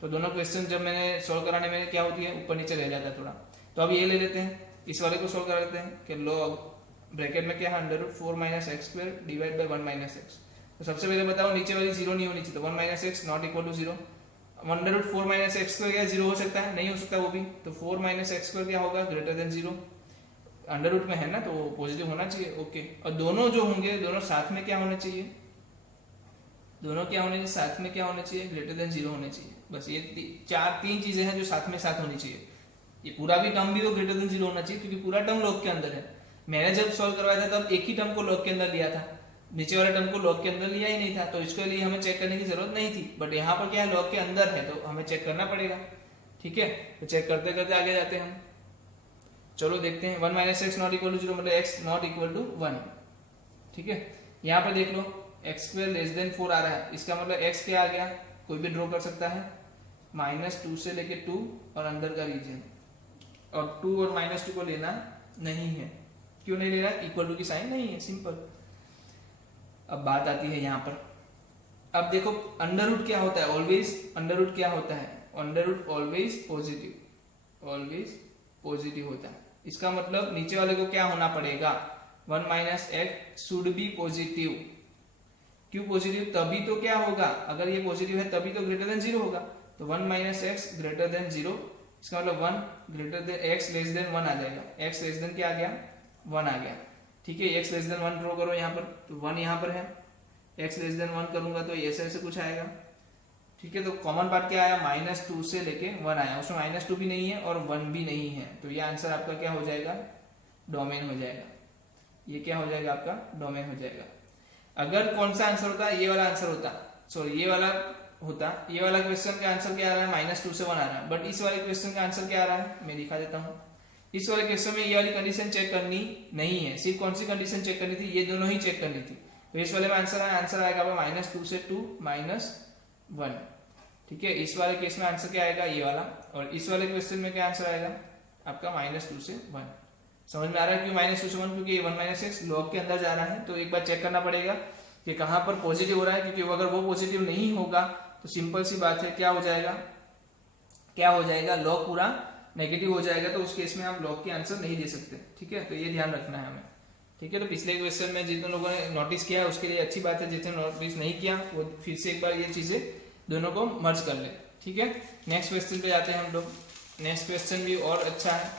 तो दोनों क्वेश्चन जब मैंने सॉल्व कराने में क्या होती है, ऊपर नीचे रह जाता है थोड़ा। तो अब ये ले लेते हैं, इस वाले को सॉल्व करा लेते हैं कि log ब्रैकेट में क्या है, √4 - x² डिवाइड बाई 1 - x। तो सबसे पहले बताओ नीचे वाली 0 नहीं होनी चाहिए, तो 1 - x not equal to 0। 1√4 - x² क्या 0 हो सकता है, नहीं हो सकता वो भी, तो 4 - x² क्या होगा, ग्रेटर देन 0। अंडर रूट में है ना, तो पॉजिटिव होना चाहिए। ओके, और दोनों जो होंगे दोनों साथ में क्या होने चाहिए, दोनों क्या होने चाहिए, साथ में क्या होने चाहिए, ग्रेटर देन 0 होने चाहिए। बस ये तीन चीजें हैं जो साथ में साथ होनी चाहिए। ये पूरा भी टर्म भी तो ग्रेटर देन 0 होना चाहिए, क्योंकि पूरा टर्म लॉग के अंदर है। मैंने जब सॉल्व करवाया था तब एक ही टर्म को लॉग के अंदर लिया था, नीचे वाले टर्म को लॉग के अंदर लिया ही नहीं था, तो इसके लिए हमें चेक करने की जरूरत नहीं थी। बट यहाँ पर क्या है, लॉग के अंदर है, तो हमें चेक करना पड़ेगा। ठीक है, तो चेक करते करते आगे जाते हैं हम। चलो देखते हैं, 1 - x नॉट इक्वल टू 0 मतलब x नॉट इक्वल टू 1। ठीक है, यहाँ पे देख लो x² <4 आ रहा है, इसका मतलब x क्या आ गया, कोई भी ड्रॉ कर सकता है, -2 से लेके 2 और अंदर का रीजन, और 2 और -2 को लेना नहीं है। क्यों नहीं लेना? इक्वल टू की साइन नहीं है, सिंपल। अब बात आती है यहाँ पर, अब देखो अंडर रूट क्या होता है, ऑलवेज अंडर रूट क्या होता है, under root always positive, always positive होता है। इसका मतलब नीचे वाले को क्या होना पड़ेगा, 1 minus x should be positive. क्यों पॉजिटिव? तभी तो क्या होगा, अगर ये पॉजिटिव है तभी तो ग्रेटर देन 0 होगा। तो 1 माइनस एक्स ग्रेटर देन 0, इसका मतलब 1 greater than x less than 1 आ जाएगा। एक्स लेस देन क्या आ गया, 1 आ गया। ठीक है, एक्स लेस देन 1 ड्रॉ करो यहाँ पर, तो 1 यहाँ पर है, एक्स लेस देन 1 करूंगा तो ऐसे ऐसे कुछ आएगा। ठीक है, तो कॉमन पार्ट क्या आया, -2 से लेके 1 आया, उसमें -2 भी नहीं है और 1 भी नहीं है, तो ये आंसर आपका क्या हो जाएगा, डोमेन हो जाएगा। ये क्या हो जाएगा आपका, डोमेन हो जाएगा। अगर कौन सा आंसर होता, ये वाला आंसर होता, सॉरी ये वाला होता, ये वाला क्वेश्चन का आंसर क्या आ रहा है, -2 से 1 आ रहा है, बट इस वाले क्वेश्चन का आंसर क्या आ रहा है, मैं दिखा देता हूँ। इस वाले क्वेश्चन में ये वाली कंडीशन चेक करनी नहीं है, सिर्फ कौन सी कंडीशन चेक करनी थी, ये दोनों ही चेक करनी थी। तो इस वाले में आंसर आएगा -2 से 2 -1। ठीक है, इस वाले केस में आंसर क्या आएगा, ये वाला, और इस वाले क्वेश्चन में क्या आंसर आएगा आपका, -2 से 1। समझ में आ रहा है क्यों -2 से 1, क्योंकि ये 1 माइनस एक्स लॉग के अंदर जा रहा है। तो एक बार चेक करना पड़ेगा कि कहाँ पर पॉजिटिव हो रहा है, क्योंकि अगर वो पॉजिटिव नहीं होगा तो सिंपल सी बात है, क्या हो जाएगा, क्या हो जाएगा, लॉग पूरा नेगेटिव हो जाएगा, तो उस केस में आप लॉग के आंसर नहीं दे सकते। ठीक है, तो ये ध्यान रखना है हमें। ठीक है, तो पिछले क्वेश्चन में जितने लोगों ने नोटिस किया है उसके लिए अच्छी बात है, जितने नोटिस नहीं किया वो फिर से एक बार ये चीजें दोनों को मर्ज कर ले। ठीक है, नेक्स्ट क्वेश्चन पे जाते हैं हम लोग। नेक्स्ट क्वेश्चन भी और अच्छा है,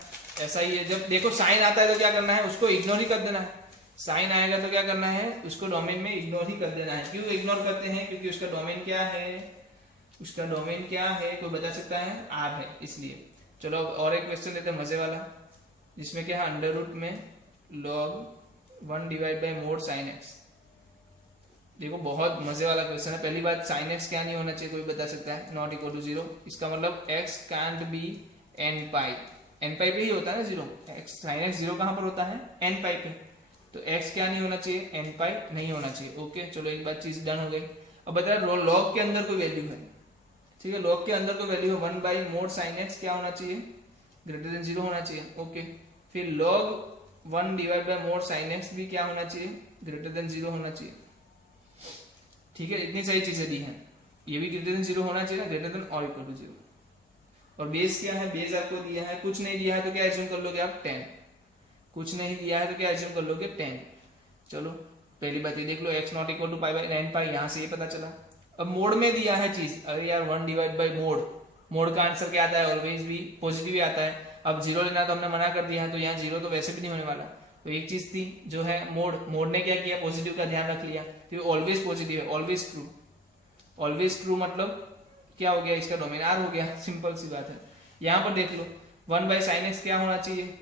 ऐसा ही है। जब देखो साइन आता है तो क्या करना है, उसको इग्नोर ही कर देना है। साइन आएगा तो क्या करना है, उसको डोमेन में इग्नोर ही कर देना है। क्यों इग्नोर करते हैं, क्योंकि उसका डोमेन क्या है, उसका डोमेन क्या है, कोई बता सकता है, आर है, इसलिए। चलो और एक क्वेश्चन लेते हैं मजे वाला, जिसमें क्या है, अंडर रूट में log 1 divide by mode sine x. देखो बहुत मजे वाला क्वेश्चन है। पहली बात, साइन एक्स क्या नहीं होना चाहिए, कोई बता सकता है, नॉट इक्वल टू 0। इसका मतलब X can't be N pi, N pi पे ही होता है ना 0, एक्स साइन एक्स 0 कहां पर होता है, एन पाई पे, तो एक्स क्या नहीं होना चाहिए, एन पाई नहीं होना चाहिए। ओके, चलो एक बात चीज डन हो गई। अब बता रहा लॉग के अंदर कोई वैल्यू है, ठीक है, लॉग के अंदर कोई वैल्यू है, 1 बाई मोड साइन एक्स क्या होना चाहिए, ग्रेटर देन 0 होना चाहिए। ओके, फिर log 1 divide by mode sine x भी क्या होना चाहिए, ग्रेटर देन 0 होना चाहिए। ठीक है, इतनी सारी चीजें दी हैं, ये भी ग्रेटर देन 0 होना चाहिए ना, ग्रेटर देन और इक्वल टू 0। और बेस क्या है, बेस आपको दिया है, कुछ नहीं दिया है तो क्या एज्यूम कर लोगे आप, 10। कुछ नहीं दिया है तो क्या एज्यूम कर लोगे, 10। चलो पहली बात ये देख लो, x not equal to pi by 9 pi, यहाँ से ये पता चला। अब मोड में दिया है चीज, अरे यार 1 डिवाइड बाई मोड, मोड का आंसर क्या आता है, ऑलवेज भी पॉजिटिव ही आता है। अब 0 लेना तो हमने मना कर दिया है, तो यहाँ 0 तो वैसे भी नहीं होने वाला। तो एक चीज थी जो है मोड, मोड ने क्या किया, पॉजिटिव का ध्यान रख लिया, तो ऑलवेज पॉजिटिव है, ऑलवेज ट्रू। ऑलवेज ट्रू मतलब क्या हो गया, इसका डोमेन आर हो गया, सिंपल सी बात है। यहाँ पर देख लो 1 बाई साइन एक्स क्या होना चाहिए,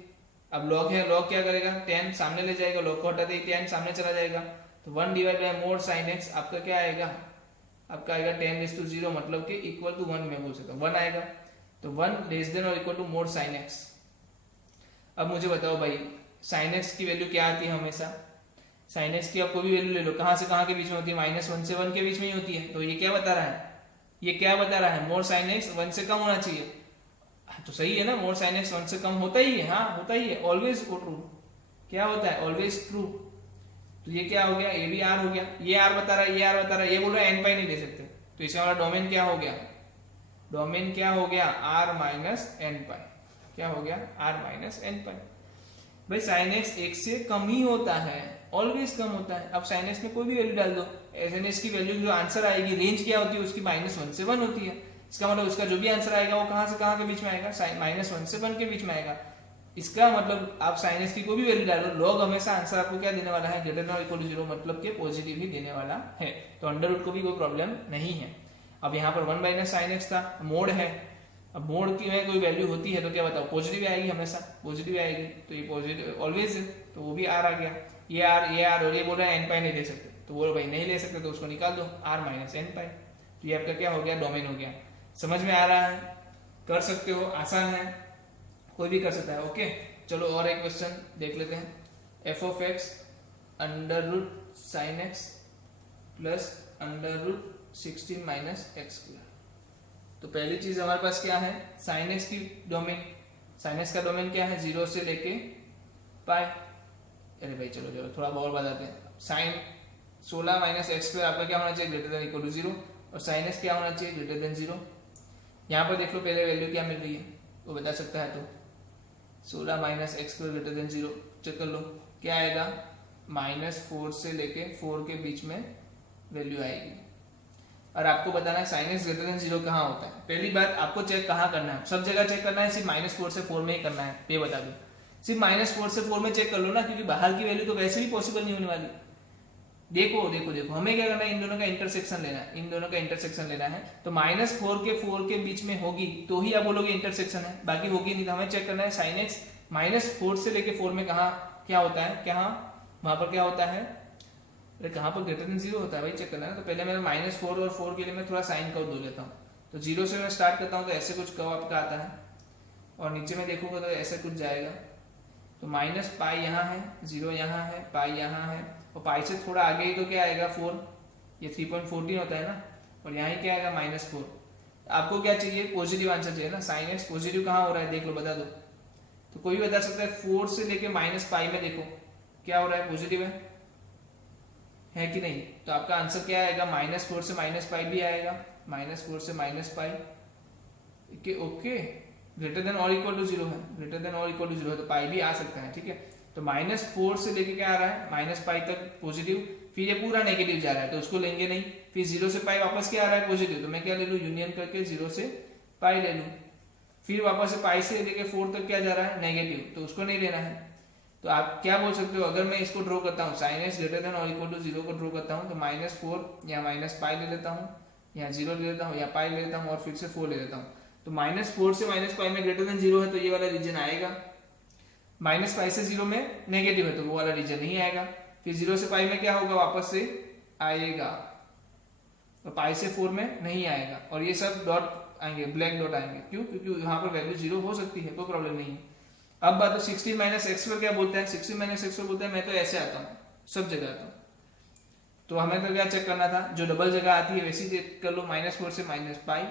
अब लॉग है, लॉग क्या करेगा, 10 सामने ले जाएगा, लॉग को हटाते ही 10 सामने चला जाएगा, तो 1 divide by mode sine x आपका क्या आएगा, आपका आएगा 10⁻0, मतलब कि इक्वल टू 1 में बोल सकता हूँ, 1 आएगा। तो 1 लेस देन और equal to mod sine x. अब मुझे बताओ भाई, साइन एक्स की वैल्यू क्या आती है हमेशा, साइन एक्स की आप कोई भी वैल्यू ले लो, कहां से कहां के बीच में होती है, -1 से 1 के बीच में ही होती है। तो ये क्या बता रहा है, ये क्या बता रहा है, मोड साइन एक्स 1 से कम होना चाहिए। तो सही है ना, मोड साइन एक्स 1 से कम होता ही है, हाँ होता ही है, ऑलवेज ट्रू। क्या होता है, ऑलवेज ट्रू। तो ये क्या हो गया, ये भी आर हो गया, ये आर बता रहा है, ये आर बता रहा है, ये बोल रहा है एन पाई नहीं दे सकते, तो इसका हमारा डोमेन क्या हो गया, डोमेन क्या हो गया, आर माइनस एन पाई। क्या हो गया, आर माइनस एन पाई। भाई साइन एक्स 1 से कम ही होता है, ऑलवेज कम होता है। अब साइन एक्स में कोई भी वैल्यू डाल दो, एन एक्स की वैल्यू जो आंसर आएगी, रेंज क्या होती है उसकी, -1 से 1 होती है। इसका मतलब उसका जो भी आंसर आएगा वो कहां से कहां के बीच में आएगा, -1 से 1 के बीच में आएगा। इसका मतलब आप साइन एक्स की कोई भी वैल्यू डालो, लॉग हमेशा आंसर आपको क्या देने वाला है, ग्रेटर देन और इक्वल टू 0, मतलब के पॉजिटिव ही देने वाला है। तो अंडर रूट को भी कोई प्रॉब्लम नहीं है। अब यहाँ पर 1 माइनस साइन एक्स था, मोड है, अब मोड की में कोई वैल्यू होती है तो क्या बताओ, पॉजिटिव आएगी, हमेशा पॉजिटिव आएगी, तो ये पॉजिटिव ऑलवेज है, तो वो भी आर आ गया। ये आर और ये बोल रहा है एन पाई नहीं दे सकते, तो बोलो भाई नहीं ले सकते तो उसको निकाल दो, आर माइनस एन पाई। तो ये आपका क्या हो गया, डोमेन हो गया। समझ में आ रहा है, कर सकते हो, आसान है, कोई भी कर सकता है। ओके, चलो और एक क्वेश्चन देख लेते हैं। F of x under root sine x plus under root 16 minus x square. तो पहली चीज हमारे पास क्या है, साइन एक्स की डोमेन, साइन एक्स का डोमेन क्या है, 0 से लेके पाई। अरे भाई चलो थोड़ा बहुत बताते हैं। साइन 16 माइनस एक्स स्क्वायर आपका क्या होना चाहिए, ग्रेटर देन इक्वल टू 0, और साइन एक्स क्या होना चाहिए, ग्रेटर देन 0। यहाँ पर देख लो पहले वैल्यू क्या मिल रही है, वो बता सकता है तो 16 minus x square greater than 0 check कर लो, क्या आएगा, -4 से लेके 4 के बीच में वैल्यू आएगी। और आपको बताना है साइन एक्स ग्रेटर देन 0 कहाँ होता है। पहली बात आपको चेक कहाँ करना है, सब जगह चेक करना है, सिर्फ -4 से 4 में ही करना है, ये बता दो। सिर्फ -4 से 4 में चेक कर लो ना, क्योंकि बाहर की वैल्यू तो वैसे भी पॉसिबल नहीं होने वाली। देखो हमें क्या करना है, इन दोनों का इंटरसेक्शन लेना है, इन दोनों का इंटरसेक्शन लेना है। तो -4 के बीच में होगी तो ही आप बोलोगे इंटरसेक्शन है, बाकी होगी नहीं। तो हमें चेक करना है साइन एक्स -4 से लेके 4 में कहाँ क्या होता है, कहाँ वहां पर क्या होता है, अरे कहाँ पर ग्रेटर देन 0 होता है भाई, चेक करना है। तो पहले मेरा -4 और 4 के लिए मैं थोड़ा साइन कर्व दो लेता हूँ। तो 0 से मैं स्टार्ट करता हूँ, तो ऐसे कुछ कर्व आपका आता है, और नीचे में देखूंगा तो ऐसे कुछ जाएगा। तो -पाई यहाँ है, 0 यहाँ है, पाई यहाँ है, और पाई से थोड़ा आगे ही तो क्या आएगा 4, ये 3.14 होता है ना, और यहाँ ही क्या आएगा -4। आपको क्या चाहिए, पॉजिटिव आंसर चाहिए ना। साइन एक्स पॉजिटिव कहाँ हो रहा है देख लो, बता दो। तो कोई बता सकता है 4 से लेके -पाई में देखो क्या हो रहा है, पॉजिटिव है कि नहीं। तो आपका आंसर क्या आएगा, -4 से -पाई भी आएगा, -4 से -पाई। ओके, ग्रेटर देन और इक्वल टू 0 है, ग्रेटर देन और इक्वल टू 0 है, तो पाई भी आ सकता है, ठीक है। तो -4 से लेके क्या आ रहा है, -पाई तक पॉजिटिव, फिर ये पूरा नेगेटिव जा रहा है तो उसको लेंगे नहीं। फिर 0 से पाई वापस क्या आ रहा है, पॉजिटिव, तो मैं क्या ले लूँ, यूनियन करके 0 से पाई ले लूँ। फिर वापस से पाई से लेके 4 तक क्या जा रहा है, नेगेटिव, तो उसको नहीं लेना है। तो आप क्या बोल सकते हो, अगर मैं इसको ड्रॉ करता हूँ, साइन एक्स ग्रेटर देन और इक्वल टू 0 को ड्रॉ करता हूँ, तो -4 या -पाई ले लेता हूँ, या 0 ले लेता हूँ, या पाई ले लेता हूँ, और फिर से 4 ले लेता हूँ। तो -4 से -पाई में ग्रेटर देन 0 है, तो ये वाला रीजन आएगा। -पाई से 0 में नेगेटिव है, तो वो वाला रीजन नहीं आएगा। फिर 0 से पाई में क्या होगा, वापस से आएगा, तो पाई से 4 में नहीं आएगा, और ये सब डॉट आएंगे, ब्लैक डॉट आएंगे। क्यों, क्योंकि यहाँ पर वैल्यू 0 हो सकती है, कोई प्रॉब्लम नहीं है। अब बात है 16 माइनस एक्स पर क्या बोलता है, 16 माइनस एक्स पर बोलता है, मैं तो ऐसे आता हूँ, सब जगह आता हूँ। तो हमें तो क्या चेक करना था, जो डबल जगह आती है वैसी चेक कर लो, -4 से -पाई,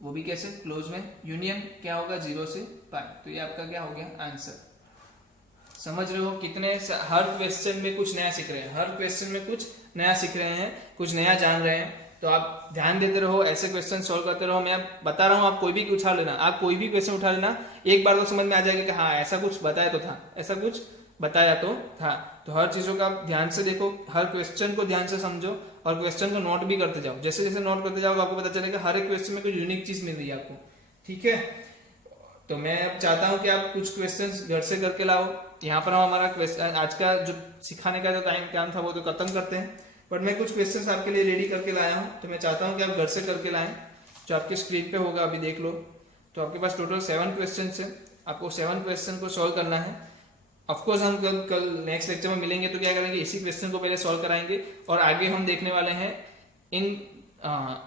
वो भी कैसे, क्लोज में, यूनियन क्या होगा 0 से पाई। तो ये आपका क्या हो गया आंसर। समझ रहे हो कितने, हर क्वेश्चन में कुछ नया सीख रहे हैं, हर क्वेश्चन में कुछ नया सीख रहे हैं, कुछ नया जान रहे हैं। तो आप ध्यान देते रहो, ऐसे क्वेश्चन सॉल्व करते रहो। मैं बता रहा हूँ, आप कोई भी उठा लेना, आप कोई भी क्वेश्चन उठा लेना, एक बार तो समझ में आ जाएगा कि हाँ ऐसा कुछ बताया तो था, ऐसा कुछ बताया तो था। तो हर चीजों का ध्यान से देखो, हर क्वेश्चन को ध्यान से समझो, और क्वेश्चन को नोट भी करते जाओ। जैसे जैसे नोट करते जाओगे आपको पता चलेगा हर एक क्वेश्चन में कोई यूनिक चीज मिल रही है आपको, ठीक है। तो मैं अब चाहता हूँ कि आप कुछ क्वेश्चंस घर से करके लाओ। यहाँ पर हम हमारा क्वेश्चन आज का जो सिखाने का जो टाइम था वो तो खत्म करते हैं, बट मैं कुछ क्वेश्चंस आपके लिए रेडी करके लाया हूँ। तो मैं चाहता हूँ कि आप घर से करके लाएं, जो आपके स्क्रीन पे होगा अभी देख लो। तो आपके पास टोटल 7 क्वेश्चन है, आपको 7 क्वेश्चन को सॉल्व करना है। ऑफकोर्स हम कल नेक्स्ट लेक्चर में मिलेंगे तो क्या करेंगे, इसी क्वेश्चन को पहले सॉल्व कराएंगे, और आगे हम देखने वाले हैं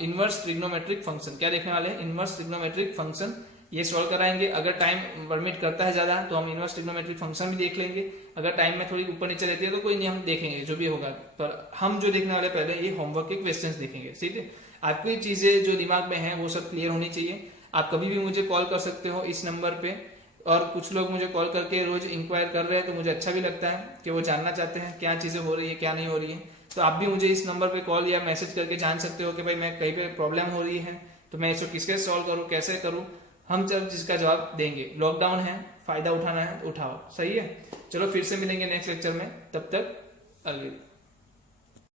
इनवर्स ट्रिग्नोमेट्रिक फंक्शन। क्या देखने वाले हैं, इनवर्स ट्रिग्नोमेट्रिक फंक्शन, ये सॉल्व कराएंगे। अगर टाइम परमिट करता है ज्यादा तो हम इनवर्स ट्रिग्नोमेट्रिक फंक्शन भी देख लेंगे। अगर टाइम में थोड़ी ऊपर नीचे रहती है तो कोई नहीं, हम देखेंगे जो भी होगा। पर हम जो देखने वाले पहले ये होमवर्क के क्वेश्चंस देखेंगे, ठीक है। आपकी चीजें जो दिमाग में है वो सब क्लियर होनी चाहिए। आप कभी भी मुझे कॉल कर सकते हो इस नंबर पे, और कुछ लोग मुझे कॉल करके रोज इंक्वायर कर रहे हैं, तो मुझे अच्छा भी लगता है कि वो जानना चाहते हैं क्या चीजें हो रही है क्या नहीं हो रही है। तो आप भी मुझे इस नंबर पे कॉल या मैसेज करके जान सकते हो कि भाई मैं कहीं पे प्रॉब्लम हो रही है, तो मैं इसको किसके सॉल्व करूँ, कैसे करूँ, हम जब जिसका जवाब देंगे। लॉकडाउन है, फायदा उठाना है तो उठाओ, सही है। चलो फिर से मिलेंगे नेक्स्ट लेक्चर में, तब तक अलविदा।